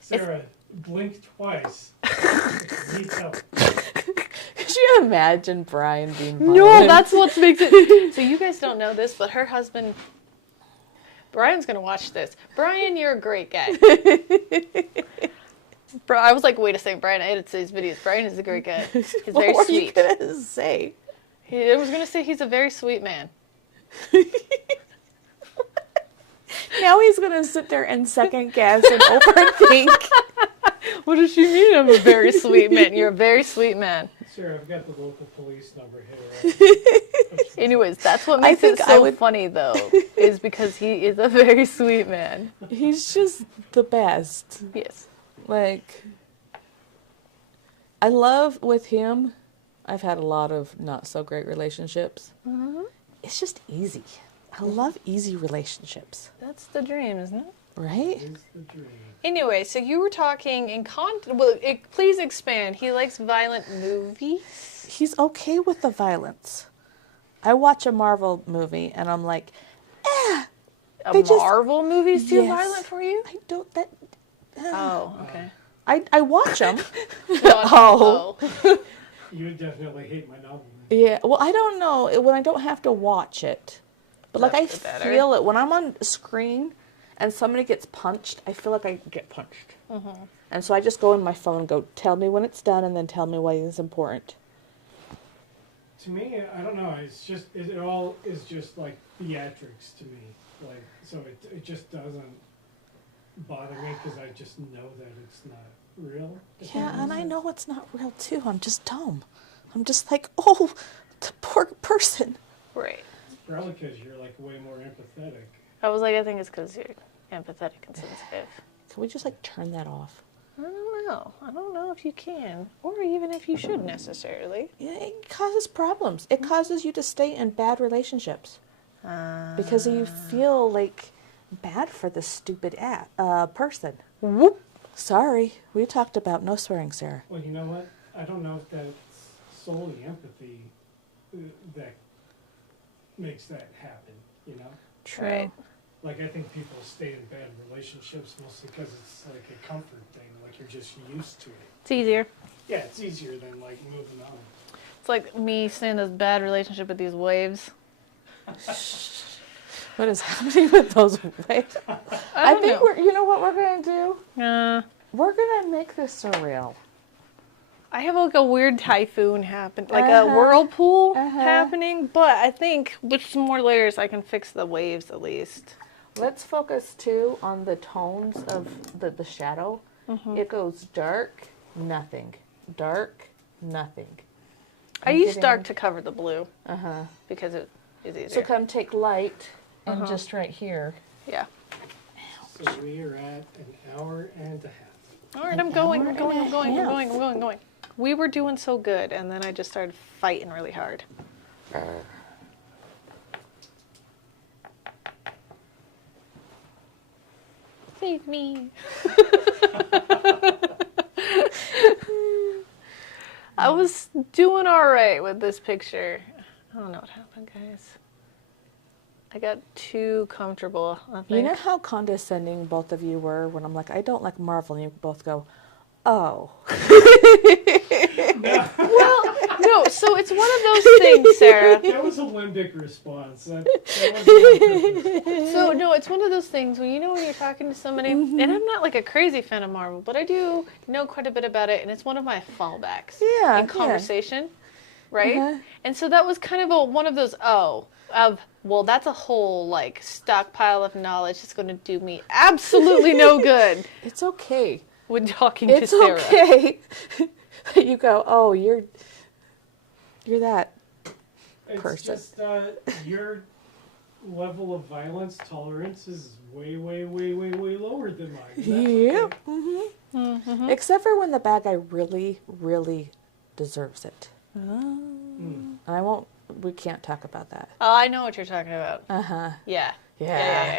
Sarah, blink twice. Need help. Could you imagine Brian being violent? No, that's what makes it. So you guys don't know this, but her husband, Brian's going to watch this. Brian, you're a great guy. Bro, I was like, wait a second, Brian. I edited his videos. Brian is a great guy. He's What very were sweet. you gonna say? I was gonna say he's a very sweet man. Now he's gonna sit there and second guess and overthink. What does she mean? I'm a very sweet man. You're a very sweet man. Sir, I've got the local police number here. Anyways, that's what makes it think I so would- funny, though, is because he is a very sweet man. He's just the best. Yes. Like, I love with him. I've had a lot of not so great relationships. Mm-hmm. It's just easy. I love easy relationships, That's the dream, isn't it? right? Is the dream. Anyway, so you were talking in please expand. He likes violent movies. He's okay with the violence. I watch a Marvel movie and I'm like, They just- Marvel movies too Yes. violent for you? I don't that. Oh, okay. I watch them. Oh. You would definitely hate my novel. Yeah. Well, I don't know when I don't have to watch it, but like I That's better. feel it when I'm on screen and somebody gets punched. I feel like I get punched, and so I just go in my phone and go, "Tell me when it's done, and then tell me why it's important." To me, I don't know. It's just it all is just like theatrics to me. Like so, it just doesn't bother me because I just know that it's not real. if that Yeah, makes and I sense. know it's not real too. I'm just dumb. I'm just like, oh, the poor person. Right. Probably because you're like way more empathetic. I was like, I think it's because you're empathetic and sensitive. Can we just like turn that off? I don't know. I don't know if you can, or even if you should necessarily. Yeah, it causes problems. It causes you to stay in bad relationships because you feel like bad for this stupid person. Whoop. Sorry, we talked about no swearing, Sarah. Well, you know what? I don't know if that's solely empathy that makes that happen. You know, Right. like I think people stay in bad relationships mostly because it's like a comfort thing. Like you're just used to it. It's easier. Yeah, it's easier than like moving on. It's like me staying in this bad relationship with these waves. What is happening with those waves? I don't think know. you know what we're gonna do? We're gonna make this surreal. I have like a weird typhoon happen, like a Uh-huh. whirlpool Uh-huh. happening. But I think with some more layers, I can fix the waves at least. Let's focus too on the tones of the shadow. It goes dark, nothing. Dark, nothing. I I'm use getting- dark to cover the blue Uh-huh. because it is So easier. come take light and just right here. Yeah. So we are at an hour and a half. All right, I'm going. I'm going. We were doing so good, and then I just started fighting really hard. Save me. I was doing all right with this picture. I don't know what happened, guys. I got too comfortable, I think. You know how condescending both of you were when I'm like, I don't like Marvel, and you both go, oh. No, so it's one of those things, Sarah. That was a limbic response. That wasn't on purpose. So no, it's one of those things when when you're talking to somebody, and I'm not like a crazy fan of Marvel, but I do know quite a bit about it, and it's one of my fallbacks Yeah, in conversation, right? Uh-huh. And so that was kind of one of those well, that's a whole like stockpile of knowledge that's going to do me absolutely no good It's okay. when talking It's to Sarah. okay. You go, oh, you're that. It's Person. just your level of violence tolerance is way, way, way, way, way lower than mine. and that's Yep. okay. Mm-hmm. Except for when the bad guy really, really deserves it. Mm. And we can't talk about that. Oh, I know what you're talking about. Uh-huh. Yeah. Yeah.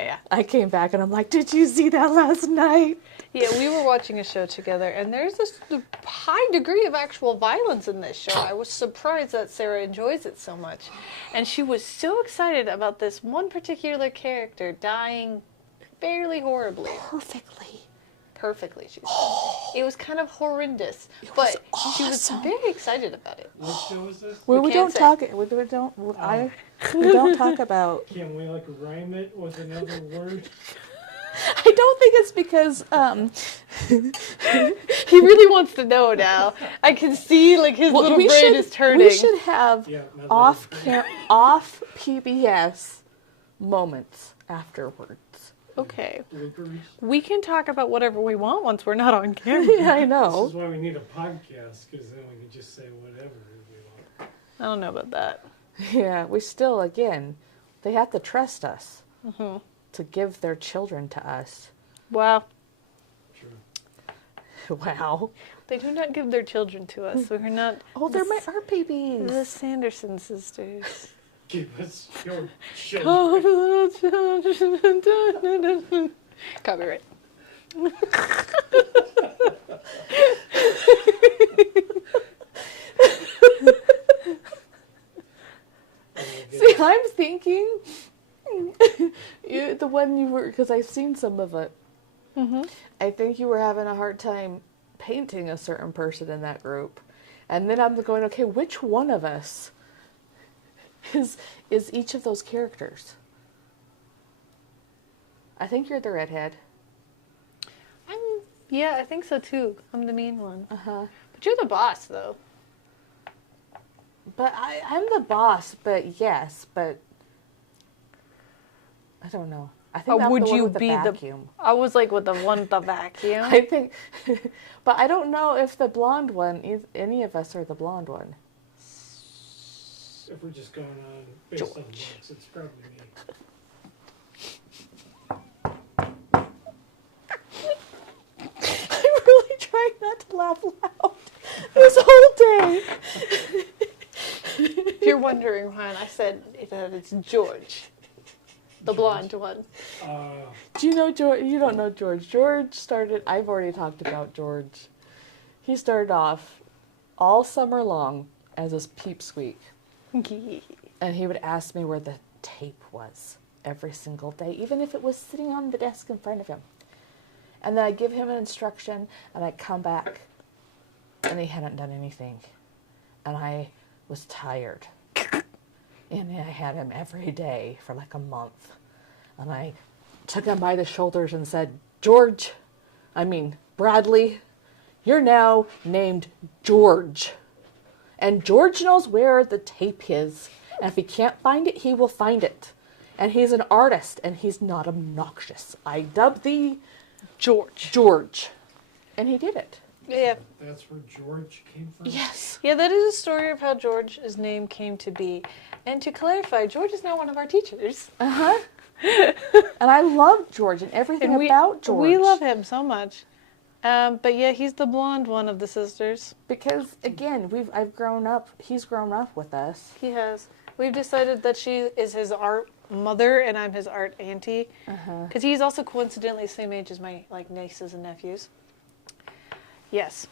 Yeah. I came back and I'm like, did you see that last night? Yeah, we were watching a show together, and there's this high degree of actual violence in this show. I was surprised that Sarah enjoys it so much. And she was so excited about this one particular character dying fairly horribly. Perfectly, she said. It was kind of horrendous, but she was awesome. very excited about it. What show is this? We can't don't say. talk. We don't talk about. Can we like rhyme it with another word? I don't think it's because He really wants to know now. I can see like his little brain is turning. We should have Yeah, my off PBS moments afterwards. Okay. bloopers. We can talk about whatever we want once we're not on camera. Yeah, I This know. is why we need a podcast, because then we can just say whatever we want. I don't know about that. Yeah, we still, again, they have to trust us to give their children to us. Wow. True. Wow. They do not give their children to us. We're not Oh, they're my art babies. the Sanderson sisters. Keep us your shit. Copyright. See, I'm thinking the one you were, because I've seen some of it. I think you were having a hard time painting a certain person in that group. And then I'm going, okay, which one of us is each of those characters? I think you're the redhead. Yeah, I think so too. I'm the mean one. Uh-huh. But you're the boss, though. But I'm the boss, but yes, but I don't know. I think that's would the one you with the be vacuum. I was like with the one with the vacuum. I think, but I don't know if the blonde one, any of us are the blonde one. If we're just going on based on looks, it's probably me. I'm really trying not to laugh loud this whole day. If you're wondering, Ryan, I said that it's George. The blonde one. Do you know George? You don't know George. George started, I've already talked about George. He started off all summer long as a peep squeak. And he would ask me where the tape was every single day, even if it was sitting on the desk in front of him. And then I'd give him an instruction, and I'd come back, and he hadn't done anything. And I was tired. And I had him every day for like a month. And I took him by the shoulders and said, Bradley, you're now named George. And George knows where the tape is. And if he can't find it, he will find it. And he's an artist, and he's not obnoxious. I dub thee George. And he did it. Yeah. That's where George came from? Yes. Yeah, that is a story of how George's name came to be. And to clarify, George is now one of our teachers. Uh-huh. And I love George and everything about George. We love him so much. But yeah, he's the blonde one of the sisters. Because, again, he's grown up with us. He has. We've decided that she is his art mother and I'm his art auntie. Because he's also coincidentally the same age as my nieces and nephews. Yes.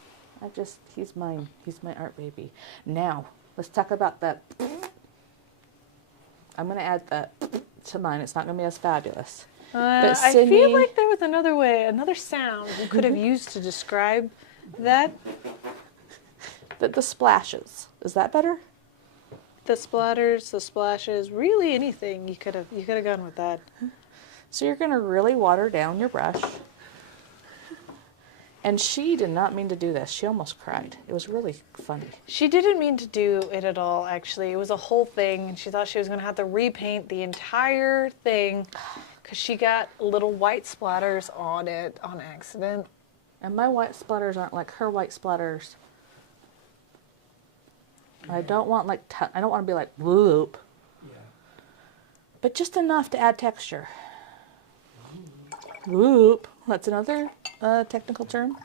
He's mine. He's my art baby. Now, let's talk about the... I'm going to add the to mine. It's not going to be as fabulous. But I feel like there was another sound you could have used to describe that. The splashes. Is that better? The splatters, the splashes, really anything you could have gone with that. So you're going to really water down your brush. And she did not mean to do this. She almost cried. It was really funny. She didn't mean to do it at all, actually. It was a whole thing, and she thought she was going to have to repaint the entire thing because she got little white splatters on it on accident. And my white splatters aren't like her white splatters. I don't want I don't want to be like whoop. Yeah. But just enough to add texture. Whoop. That's another technical term.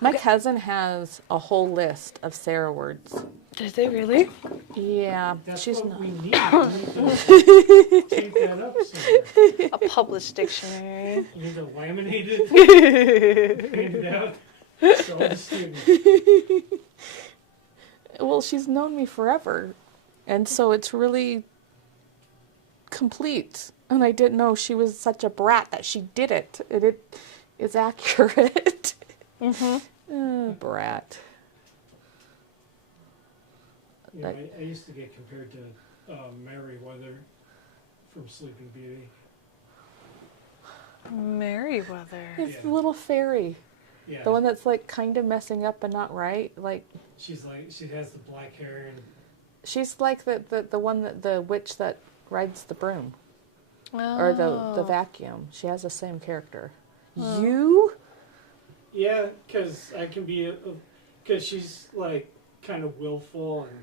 My cousin has a whole list of Sarah words. Did they really? Yeah, That's she's what not. we need. We need to tape that up somewhere. A published dictionary. You need to laminate it, hand it out, show the students. Well, she's known me forever, and so it's really complete. And I didn't know she was such a brat that she did it. And it is accurate. Brat. You know, I used to get compared to Meriwether from Sleeping Beauty. Merriweather. It's Yeah. the little fairy. Yeah. The one that's like kind of messing up but not right. Like She's like, she has the black hair and she's like the one that the witch that rides the broom Oh. or the vacuum. She has the same character. You? yeah, because I can be because she's like kind of willful and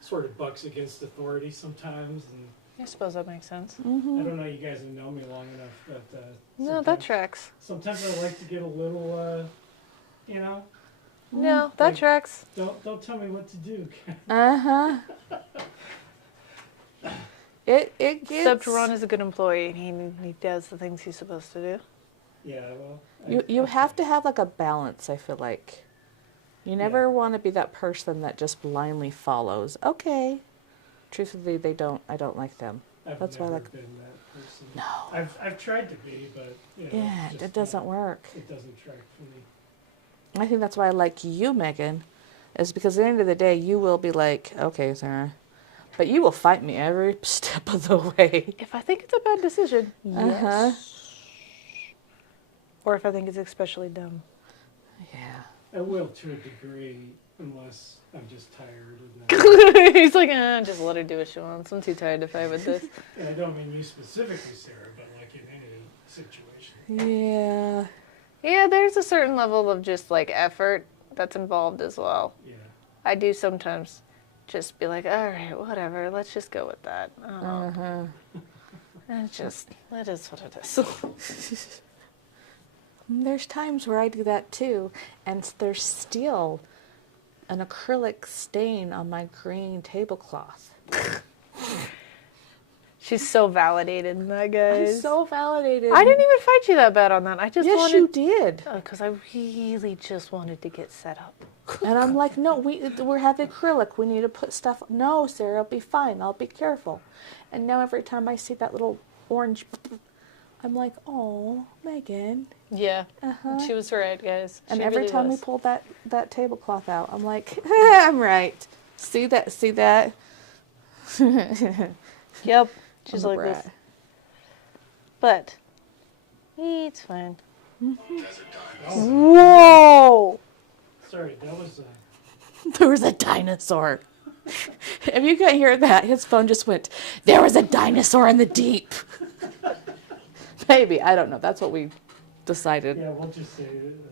sort of bucks against authority sometimes, and I suppose that makes sense. I don't know you guys have known me long enough, but No, that sometimes- tracks. Sometimes I like to get a little, you know, No, that Like- tracks. don't tell me what to do. Uh-huh. It gets Except Ron is a good employee and he does the things he's supposed to do. Yeah, well, you have to have like a balance, I feel like. You never want to be that person that just blindly follows. Okay. Truthfully, I don't like them. I've That's why I never like- been that person. No. I've tried to be, but you know, Yeah, just it doesn't not- work. It doesn't track for me. I think that's why I like you, Megan, is because at the end of the day, you will be like, okay, Sarah, but you will fight me every step of the way. If I think it's a bad decision, Uh-huh. yes. Or if I think it's especially dumb. Yeah. I will to a degree, unless I'm just tired. And, He's like, just let her do what she wants. I'm too tired to fight with this. and I don't mean you specifically, Sarah, but like in any situation. Yeah. Yeah, there's a certain level of just like effort that's involved as well. Yeah. I do sometimes just be like, all right, whatever, let's just go with that. Uh-huh. And it is what it is. There's times where I do that too, and there's still an acrylic stain on my green tablecloth. She's so validated in that, I'm guys. so validated. I didn't even fight you that bad on that. I just Yes, wanted... you did. Because I really just wanted to get set up. And I'm like, no, we're having acrylic. We need to put stuff. No, Sarah, I'll be fine. I'll be careful. And now every time I see that little orange, I'm like, oh, Megan. Yeah, Uh-huh. she was right, guys. And She every really time was. we pull that tablecloth out, I'm like, I'm right. See that? See that? Yep, she's I'm a like brat. this. But it's fine. Oh, Whoa! sorry, that was. There was a dinosaur. If you can't hear that, his phone just went, there was a dinosaur in the deep. Maybe, I don't know. That's what we decided. Yeah, we'll just say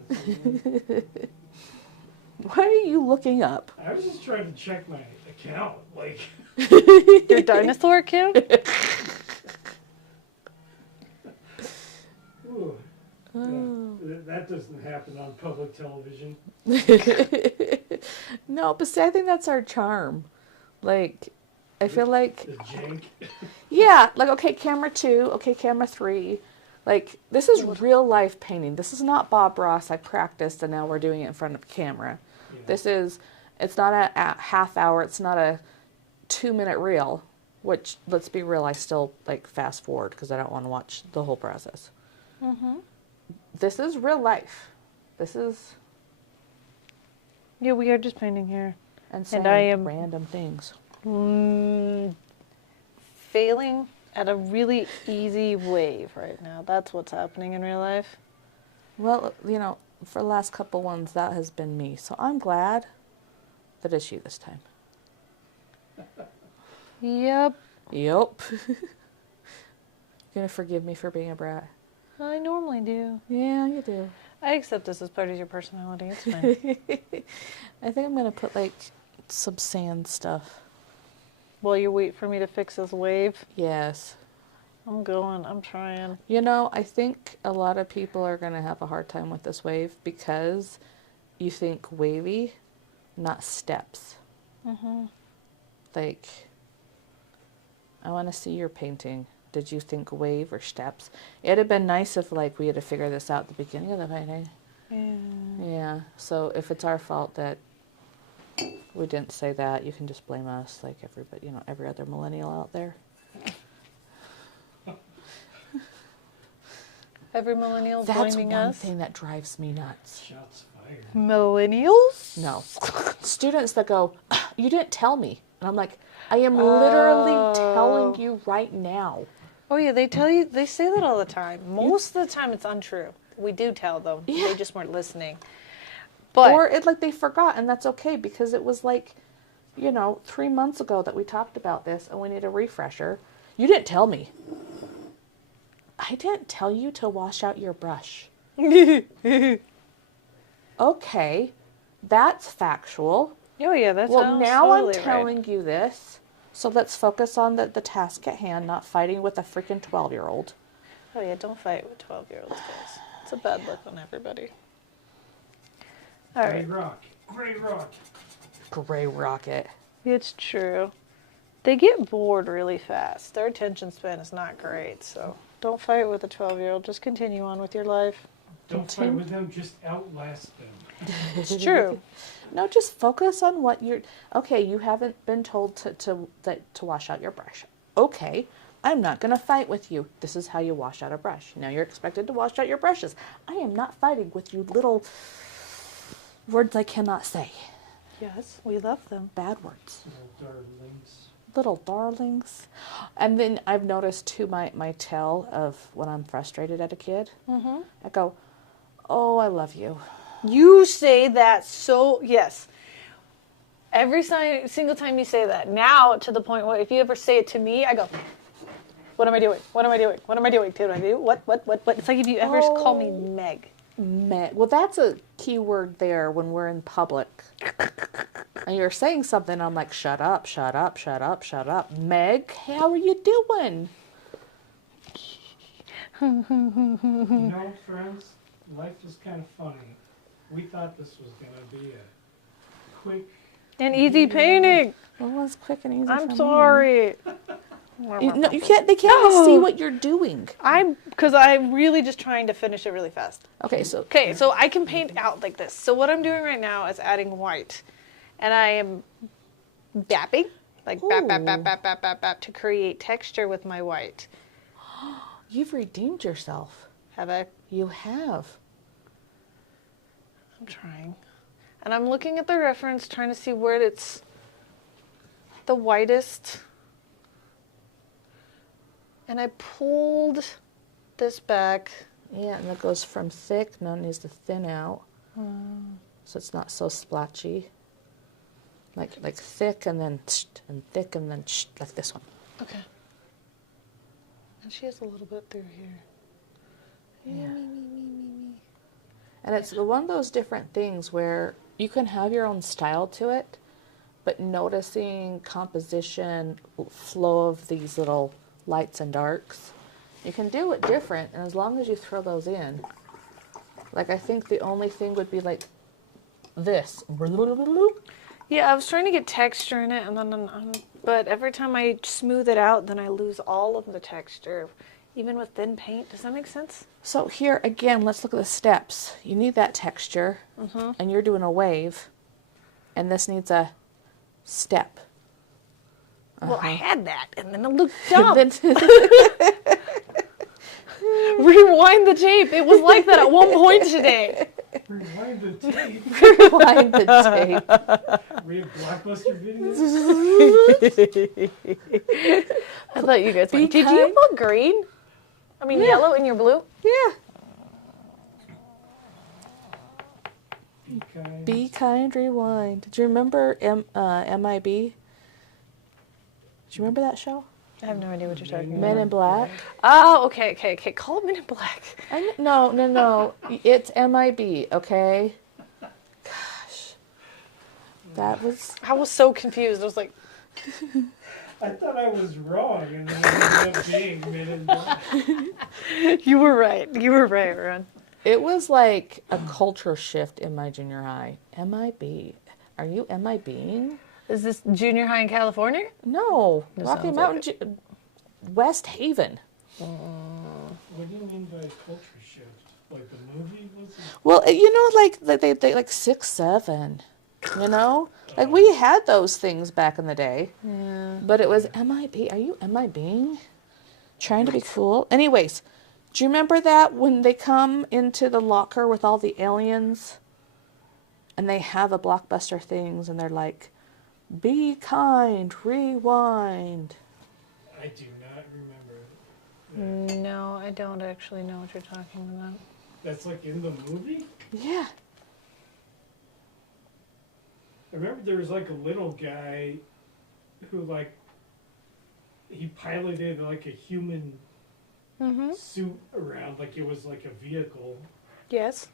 it. Why are you looking up? I was just trying to check my account. Like, Your dinosaur account? ooh, Oh. that doesn't happen on public television. No, but see, I think that's our charm. Like, I feel like, The jank. yeah, like, okay, camera 2, okay, camera 3. Like, this is real life painting. This is not Bob Ross. I practiced and now we're doing it in front of camera. Yeah. This is, it's not a half hour, it's not a 2-minute reel, which, let's be real, I still, like, fast forward because I don't want to watch the whole process. Mm-hmm. This is real life. This is, Yeah, we are just painting here. and saying I am- random things. Failing at a really easy wave right now. That's what's happening in real life. Well, you know, for the last couple ones, that has been me. So I'm glad that it's you this time. Yep. Yup. Gonna forgive me for being a brat? I normally do. Yeah, you do. I accept this as part of your personality. It's fine. I think I'm gonna put like some sand stuff. While you wait for me to fix this wave, Yes. I'm going. I'm trying. You know, I think a lot of people are gonna have a hard time with this wave because you think wavy, not steps. Mm-hmm. Like, I want to see your painting. Did you think wave or steps? It'd have been nice if, like, we had to figure this out at the beginning of the painting. Yeah. Yeah. So if it's our fault that we didn't say that, you can just blame us, like everybody, you know, every other millennial out there. Every millennial That's blaming one us. thing that drives me nuts. Shots fired. Millennials? No. Students that go, you didn't tell me. And I'm like, I am literally telling you right now. Oh yeah, they tell you. They say that all the time. Most of the time, it's untrue. We do tell them. Yeah. They just weren't listening. But Or it like they forgot, and that's okay because it was like, 3 months ago that we talked about this, and we need a refresher. You didn't tell me. I didn't tell you to wash out your brush. Okay, that's factual. oh yeah, that's Well, now totally I'm telling you this, so let's focus on the task at hand, not fighting with a freaking 12-year-old. Right. Oh yeah, don't fight with 12-year-olds, guys. It's a bad look on everybody. All Gray right. rock. Gray rock. Gray rocket. It's true. They get bored really fast. Their attention span is not great, so don't fight with a 12-year-old. Just continue on with your life. Don't fight with them, just outlast them. It's true. No, just focus on what you're. Okay, you haven't been told to wash out your brush. Okay, I'm not gonna fight with you. This is how you wash out a brush. Now you're expected to wash out your brushes. I am not fighting with you, little words I cannot say. Yes, we love them. Bad words. Little darlings. Little darlings. And then I've noticed too my tell of when I'm frustrated at a kid. Mm-hmm. I go, "Oh, I love you." You say that so, yes. Every single time you say that, now to the point where if you ever say it to me, I go, what am I doing? What am I doing? What am I doing? Did I do? What? It's like if you ever call me Meg. Well, that's a key word there when we're in public. And you're saying something, I'm like, shut up, shut up, shut up, shut up. Meg, how are you doing? Friends, life is kind of funny. We thought this was going to be a quick... And easy painting. Well, it was quick and easy. I'm for sorry. Me. No, you can't. They can't see what you're doing. Because I'm really just trying to finish it really fast. Okay, so I can paint out like this. So what I'm doing right now is adding white. And I am bapping, like bap, bap, bap, bap, bap, bap, bap, to create texture with my white. you've redeemed yourself. Have I? You have. I'm trying. And I'm looking at the reference, trying to see where it's the whitest. And I pulled this back. Yeah, and that goes from thick. Now it needs to thin out, so it's not so splotchy. Like thick and then and thick and then like this one. Okay. And she has a little bit through here. Yeah. And it's one of those different things where you can have your own style to it, but noticing composition, flow of these little lights and darks, you can do it different, and as long as you throw those in. Like, I think the only thing would be like this. Yeah, I was trying to get texture in it, and then, but every time I smooth it out, then I lose all of the texture, even with thin paint. Does that make sense? So here, again, let's look at the steps. You need that texture, and you're doing a wave, and this needs a step. Well, I had that, and then it looked dumb. Rewind the tape. It was like that at one point today. Rewind the tape. Rewind the tape. We have Blockbuster videos. I thought you guys went, did kind. you put green? I mean, yellow in your blue? Yeah. Be kind. Be kind, rewind. Do you remember MIB? Do you remember that show? I have no idea what you're talking about. Men in Black? Oh, okay. Call it Men in Black. No. It's MIB, okay? Gosh. That was... I was so confused. I was like, I thought I was wrong, and then I ended up being Men in Black. you were right. You were right, Ron. It was like a culture shift in my junior high. MIB. Are you MIBing? Is this junior high in California? No. That Rocky sounds Mountain, West Haven. What do you mean by culture shift? Like the movie was? Well, like they like 6, 7. You know, like we had those things back in the day. Yeah. But it was MIB. Are you MIBing? Trying to be cool. Anyways, do you remember that when they come into the locker with all the aliens, and they have the Blockbuster things, and they're like, "Be kind, rewind." I do not remember. No, I don't actually know what you're talking about. That's like in the movie? Yeah. I remember there was like a little guy who like, he piloted like a human suit around, like it was like a vehicle. Yes.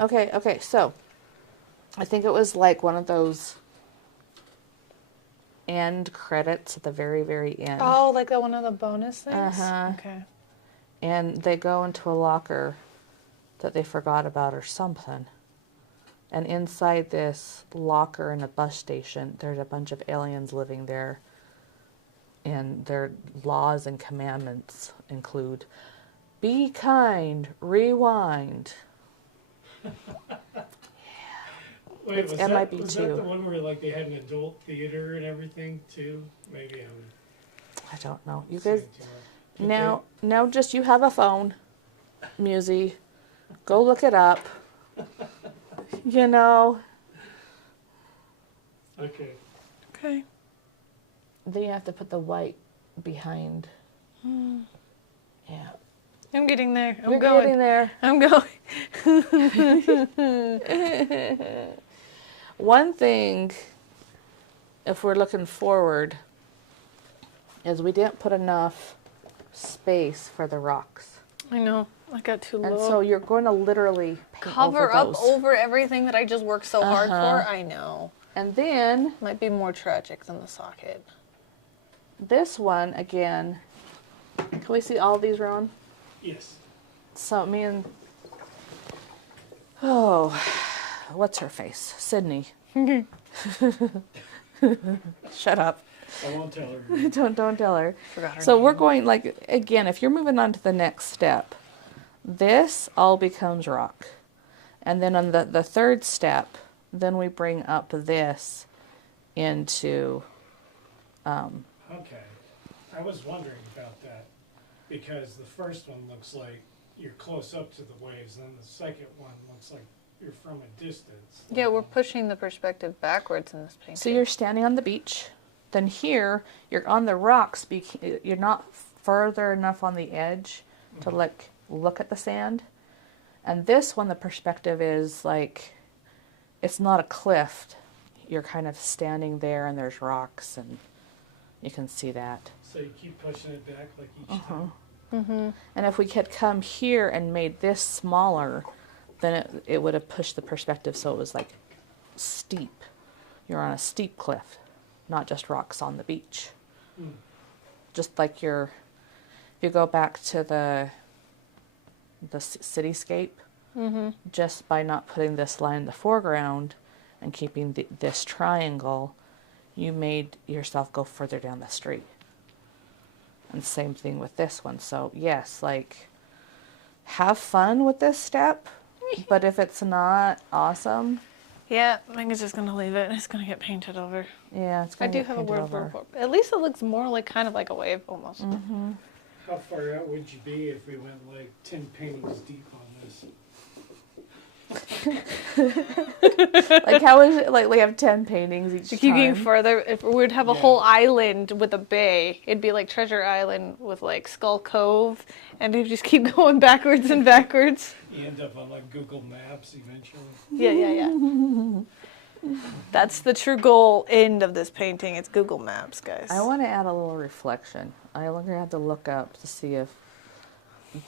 Okay, so I think it was like one of those end credits at the very, very end. Oh, like one of the bonus things? Uh-huh. Okay. And they go into a locker that they forgot about or something. And inside this locker in a bus station, there's a bunch of aliens living there. And their laws and commandments include, be kind, rewind. Wait, It's was MIB was too. that the one where like they had an adult theater and everything too? Maybe I don't know. You saying guys, too much. now just you have a phone, Musey. Go look it up. You know. Okay. Okay. Then you have to put the white behind. Yeah. I'm getting there. I'm You're going. getting there. I'm going. One thing, if we're looking forward, is we didn't put enough space for the rocks. I know. I got too low. And so you're going to literally paint Cover over up those. over everything that I just worked so hard Uh-huh. for? I know. And then Might be more tragic than the socket. this one, again, can we see all these, Ron? Yes. So me and, oh, what's her face? Sydney. Shut up. I won't tell her. Don't tell her. Forgot her So name. we're going, like, again, if you're moving on to the next step, this all becomes rock. And then on the third step, then we bring up this into, Okay. I was wondering about that because the first one looks like you're close up to the waves, and then the second one looks like you're from a distance. Yeah, we're pushing the perspective backwards in this painting. so you're standing on the beach. Then here, you're on the rocks. You're not further enough on the edge to, like, look at the sand. And this one, the perspective is like, it's not a cliff. You're kind of standing there and there's rocks and you can see that. So you keep pushing it back like each time. And if we had come here and made this smaller, then it would have pushed the perspective so it was like steep. You're on a steep cliff, not just rocks on the beach. Just like if you go back to the cityscape, just by not putting this line in the foreground and keeping this triangle, you made yourself go further down the street. And same thing with this one. So yes, like, have fun with this step, but if it's not awesome, Yeah, I think it's just going to leave it. It's going to get painted over. yeah, it's I going to do get have a painted word over. for it. At least it looks more like kind of like a wave almost. How far out would you be if we went like 10 paintings deep on this? Like, how is it? Like, we have 10 paintings each To keep time. getting further, if we'd have a Yeah. whole island with a bay, it'd be like Treasure Island with like Skull Cove, and it'd just keep going backwards and backwards. You end up on like Google Maps eventually. Yeah. That's the true goal end of this painting. It's Google Maps, guys. I want to add a little reflection. I'm going to have to look up to see if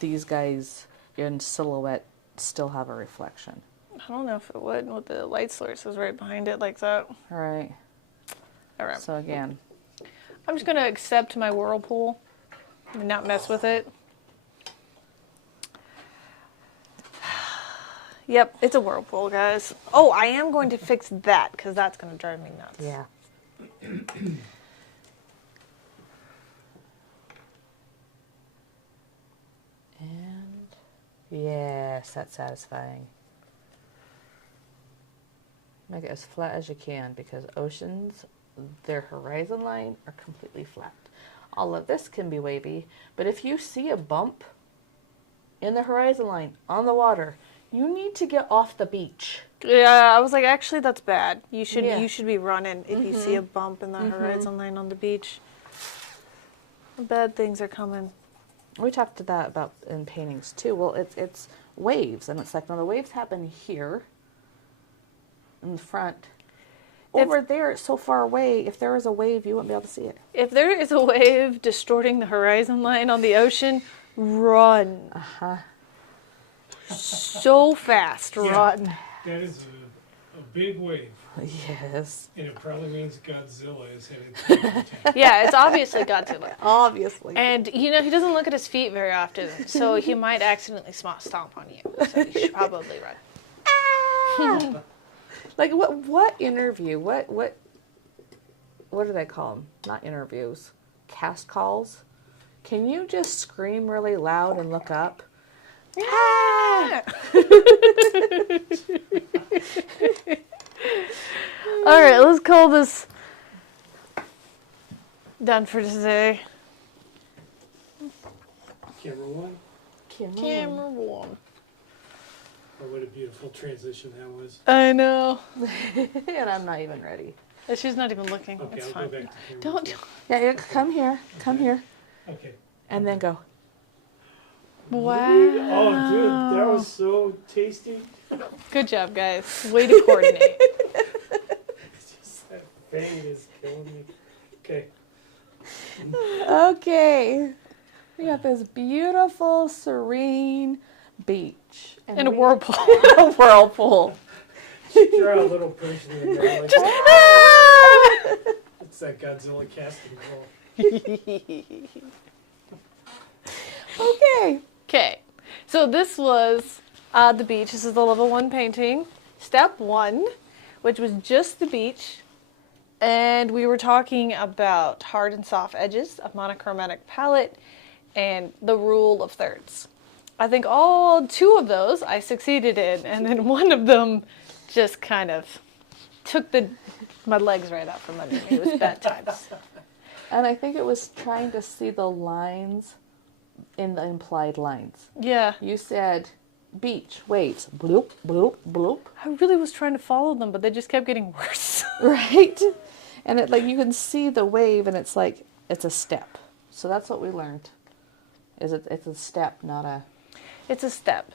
these guys in silhouette still have a reflection. I don't know if it would with the light source is right behind it like that. All right. All right. So again, I'm just going to accept my whirlpool and not mess with it. Yep, it's a whirlpool, guys. Oh, I am going to fix that because that's going to drive me nuts. yeah. And yes, that's satisfying. Make it as flat as you can because oceans, their horizon line are completely flat. All of this can be wavy, but if you see a bump in the horizon line on the water, you need to get off the beach. Yeah, I was like, actually, that's bad. You should Yeah. you should be running if you see a bump in the horizon line on the beach. Bad things are coming. We talked to that about in paintings too. Well, it's waves, and it's like, no, the waves happen here in the front. Over there, it's so far away. If there was a wave, you wouldn't be able to see it. If there is a wave distorting the horizon line on the ocean, run. So fast, run. That is a big wave. Yes. And it probably means Godzilla is headed to attack. Yeah, it's obviously Godzilla. Obviously. And, he doesn't look at his feet very often, so he might accidentally stomp on you. So you should probably run. Like, what interview? What do they call them? Not interviews. Cast calls? Can you just scream really loud and look up? Ah! All right, let's call this done for today. Camera one. Camera one. Oh, what a beautiful transition that was. I know. And I'm not even ready. She's not even looking. Okay, It's I'll fine. go back to camera Don't. two. Yeah, come here. Come here. Okay. And then go. Wow. Oh, dude, that was so tasty. Good job, guys. Way to coordinate. It's just that thing is killing me. Okay. Okay. We got this beautiful, serene beach. In a we- whirlpool. A whirlpool. Draw a little person in there. Like, it's that Godzilla casting call. Okay. Okay, so this was the beach. This is the level 1 painting. Step 1, which was just the beach. And we were talking about hard and soft edges, a monochromatic palette, and the rule of thirds. I think all 2 of those I succeeded in, and then one of them just kind of took my legs right out from under me. It was bad times. And I think it was trying to see the lines in the implied lines. Yeah, You said beach, waves, bloop, bloop, bloop, I really was trying to follow them, but they just kept getting worse. right? And it like you can see the wave, and it's like it's a step. So that's what we learned. It's a step, not a. It's a step.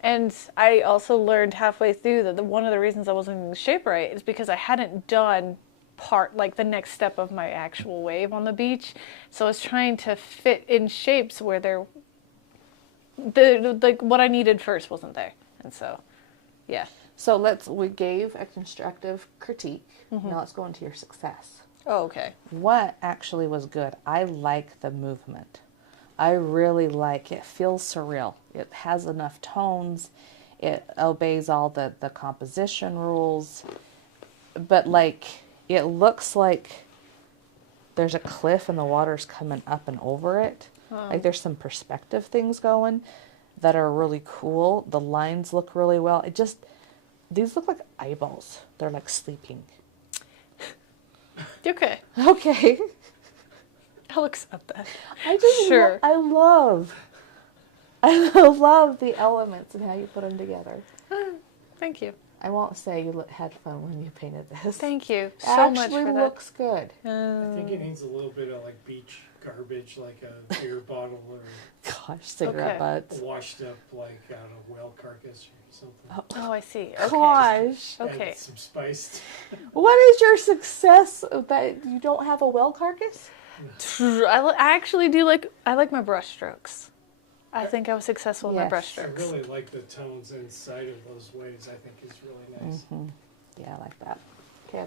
And I also learned halfway through that one of the reasons I wasn't in the shape right is because I hadn't done the next step of my actual wave on the beach. So I was trying to fit in shapes where what I needed first wasn't there. And so, yeah. So we gave a constructive critique. Now let's go into your success. Oh, okay. What actually was good? I like the movement. I really like it. Feels surreal. It has enough tones. It obeys all the composition rules. But it looks like there's a cliff and the water's coming up and over it. Like there's some perspective things going that are really cool. The lines look really well. These look like eyeballs. They're like sleeping. Okay. Okay. I'll accept that. I just Sure. I love the elements and how you put them together. Thank you. I won't say you had fun when you painted this. Thank you so much Actually for that. looks good. I think it needs a little bit of like beach garbage, like a beer bottle or Gosh, cigarette Okay. butts. washed up like I don't know, whale carcass or something. Oh, I see. Okay. Gosh. Okay. Add some spice. What is your success that you don't have a well carcass? I actually do I like my brush strokes. I think I was successful with my Yes. brush I strokes. really like the tones inside of those waves. I think is really nice. Yeah, I like that. Okay.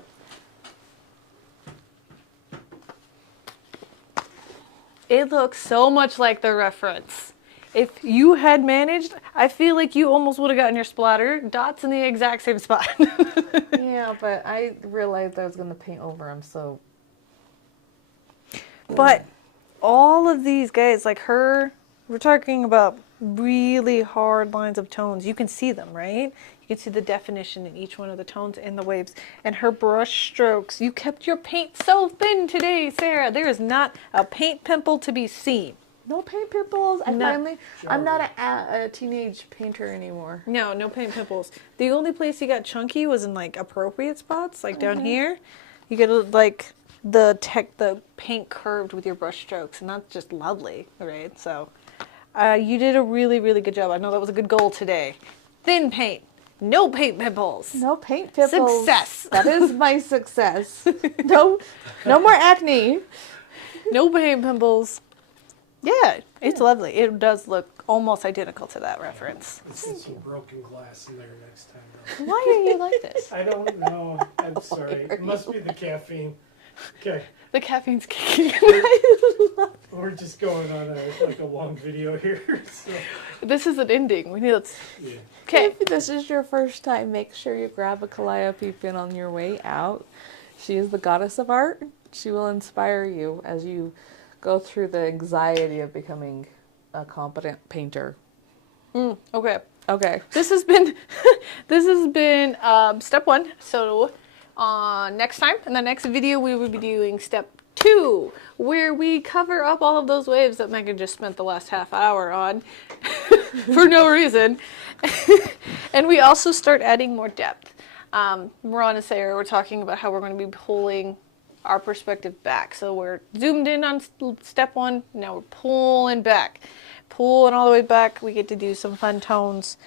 It looks so much like the reference. If you had managed, I feel like you almost would have gotten your splatter dots in the exact same spot. Yeah, but I realized I was going to paint over them, so. But all of these guys, like her, we're talking about really hard lines of tones. You can see them, right? You can see the definition in each one of the tones in the waves. And her brush strokes, you kept your paint so thin today, Sarah. There is not a paint pimple to be seen. No paint pimples. No. I'm not a teenage painter anymore. No, no paint pimples. The only place you got chunky was in appropriate spots, like down here. You get the paint curved with your brush strokes, and that's just lovely, right? So You did a really, really good job. I know that was a good goal today. Thin paint. No paint pimples. No paint pimples. Success. That is my success. No more acne. No paint pimples. Yeah, it's lovely. It does look almost identical to that reference. Let's get some broken glass in there next time. Though. Why are you like this? I don't know. I'm sorry. It must be the caffeine. Okay. The caffeine's kicking. We're just going on a long video here. So. This is an ending. We need to. Yeah. Okay. If this is your first time, make sure you grab a calliope pin on your way out. She is the goddess of art. She will inspire you as you go through the anxiety of becoming a competent painter. Okay. Okay. This has been step 1. So next time in the next video we will be doing step 2, where we cover up all of those waves that Megan just spent the last half hour on for no reason. And we also start adding more depth. Ron and Sarah were talking about how we're going to be pulling our perspective back. So we're zoomed in on step 1. Now we're pulling back. Pulling all the way back. We get to do some fun tones.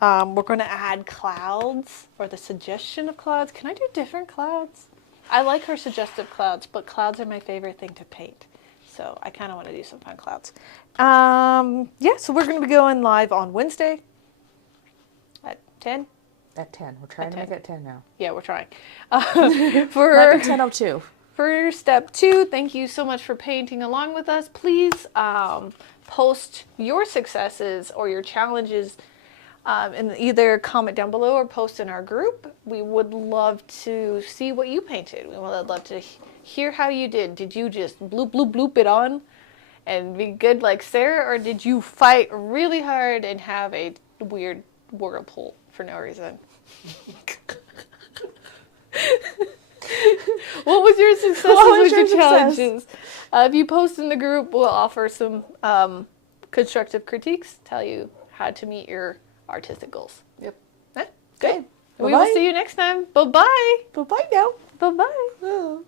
We're going to add clouds, or the suggestion of clouds. Can I do different clouds? I like her suggestive clouds, but clouds are my favorite thing to paint. So I kind of want to do some fun clouds. Yeah, so we're going to be going live on Wednesday at 10. At 10. We're trying to make it 10 now. Yeah, we're trying. Might For be 10:02. For step 2, thank you so much for painting along with us. Please post your successes or your challenges and either comment down below or post in our group. We would love to see what you painted. We would love to hear how you did. Did you just bloop, bloop, bloop it on and be good like Sarah, or did you fight really hard and have a weird whirlpool for no reason? What was your successes with your challenges? If you post in the group, we'll offer some constructive critiques, tell you how to meet your artistic goals. Yep. Good. We Bye-bye. will see you next time. Bye-bye. Bye-bye now. Bye-bye. Oh.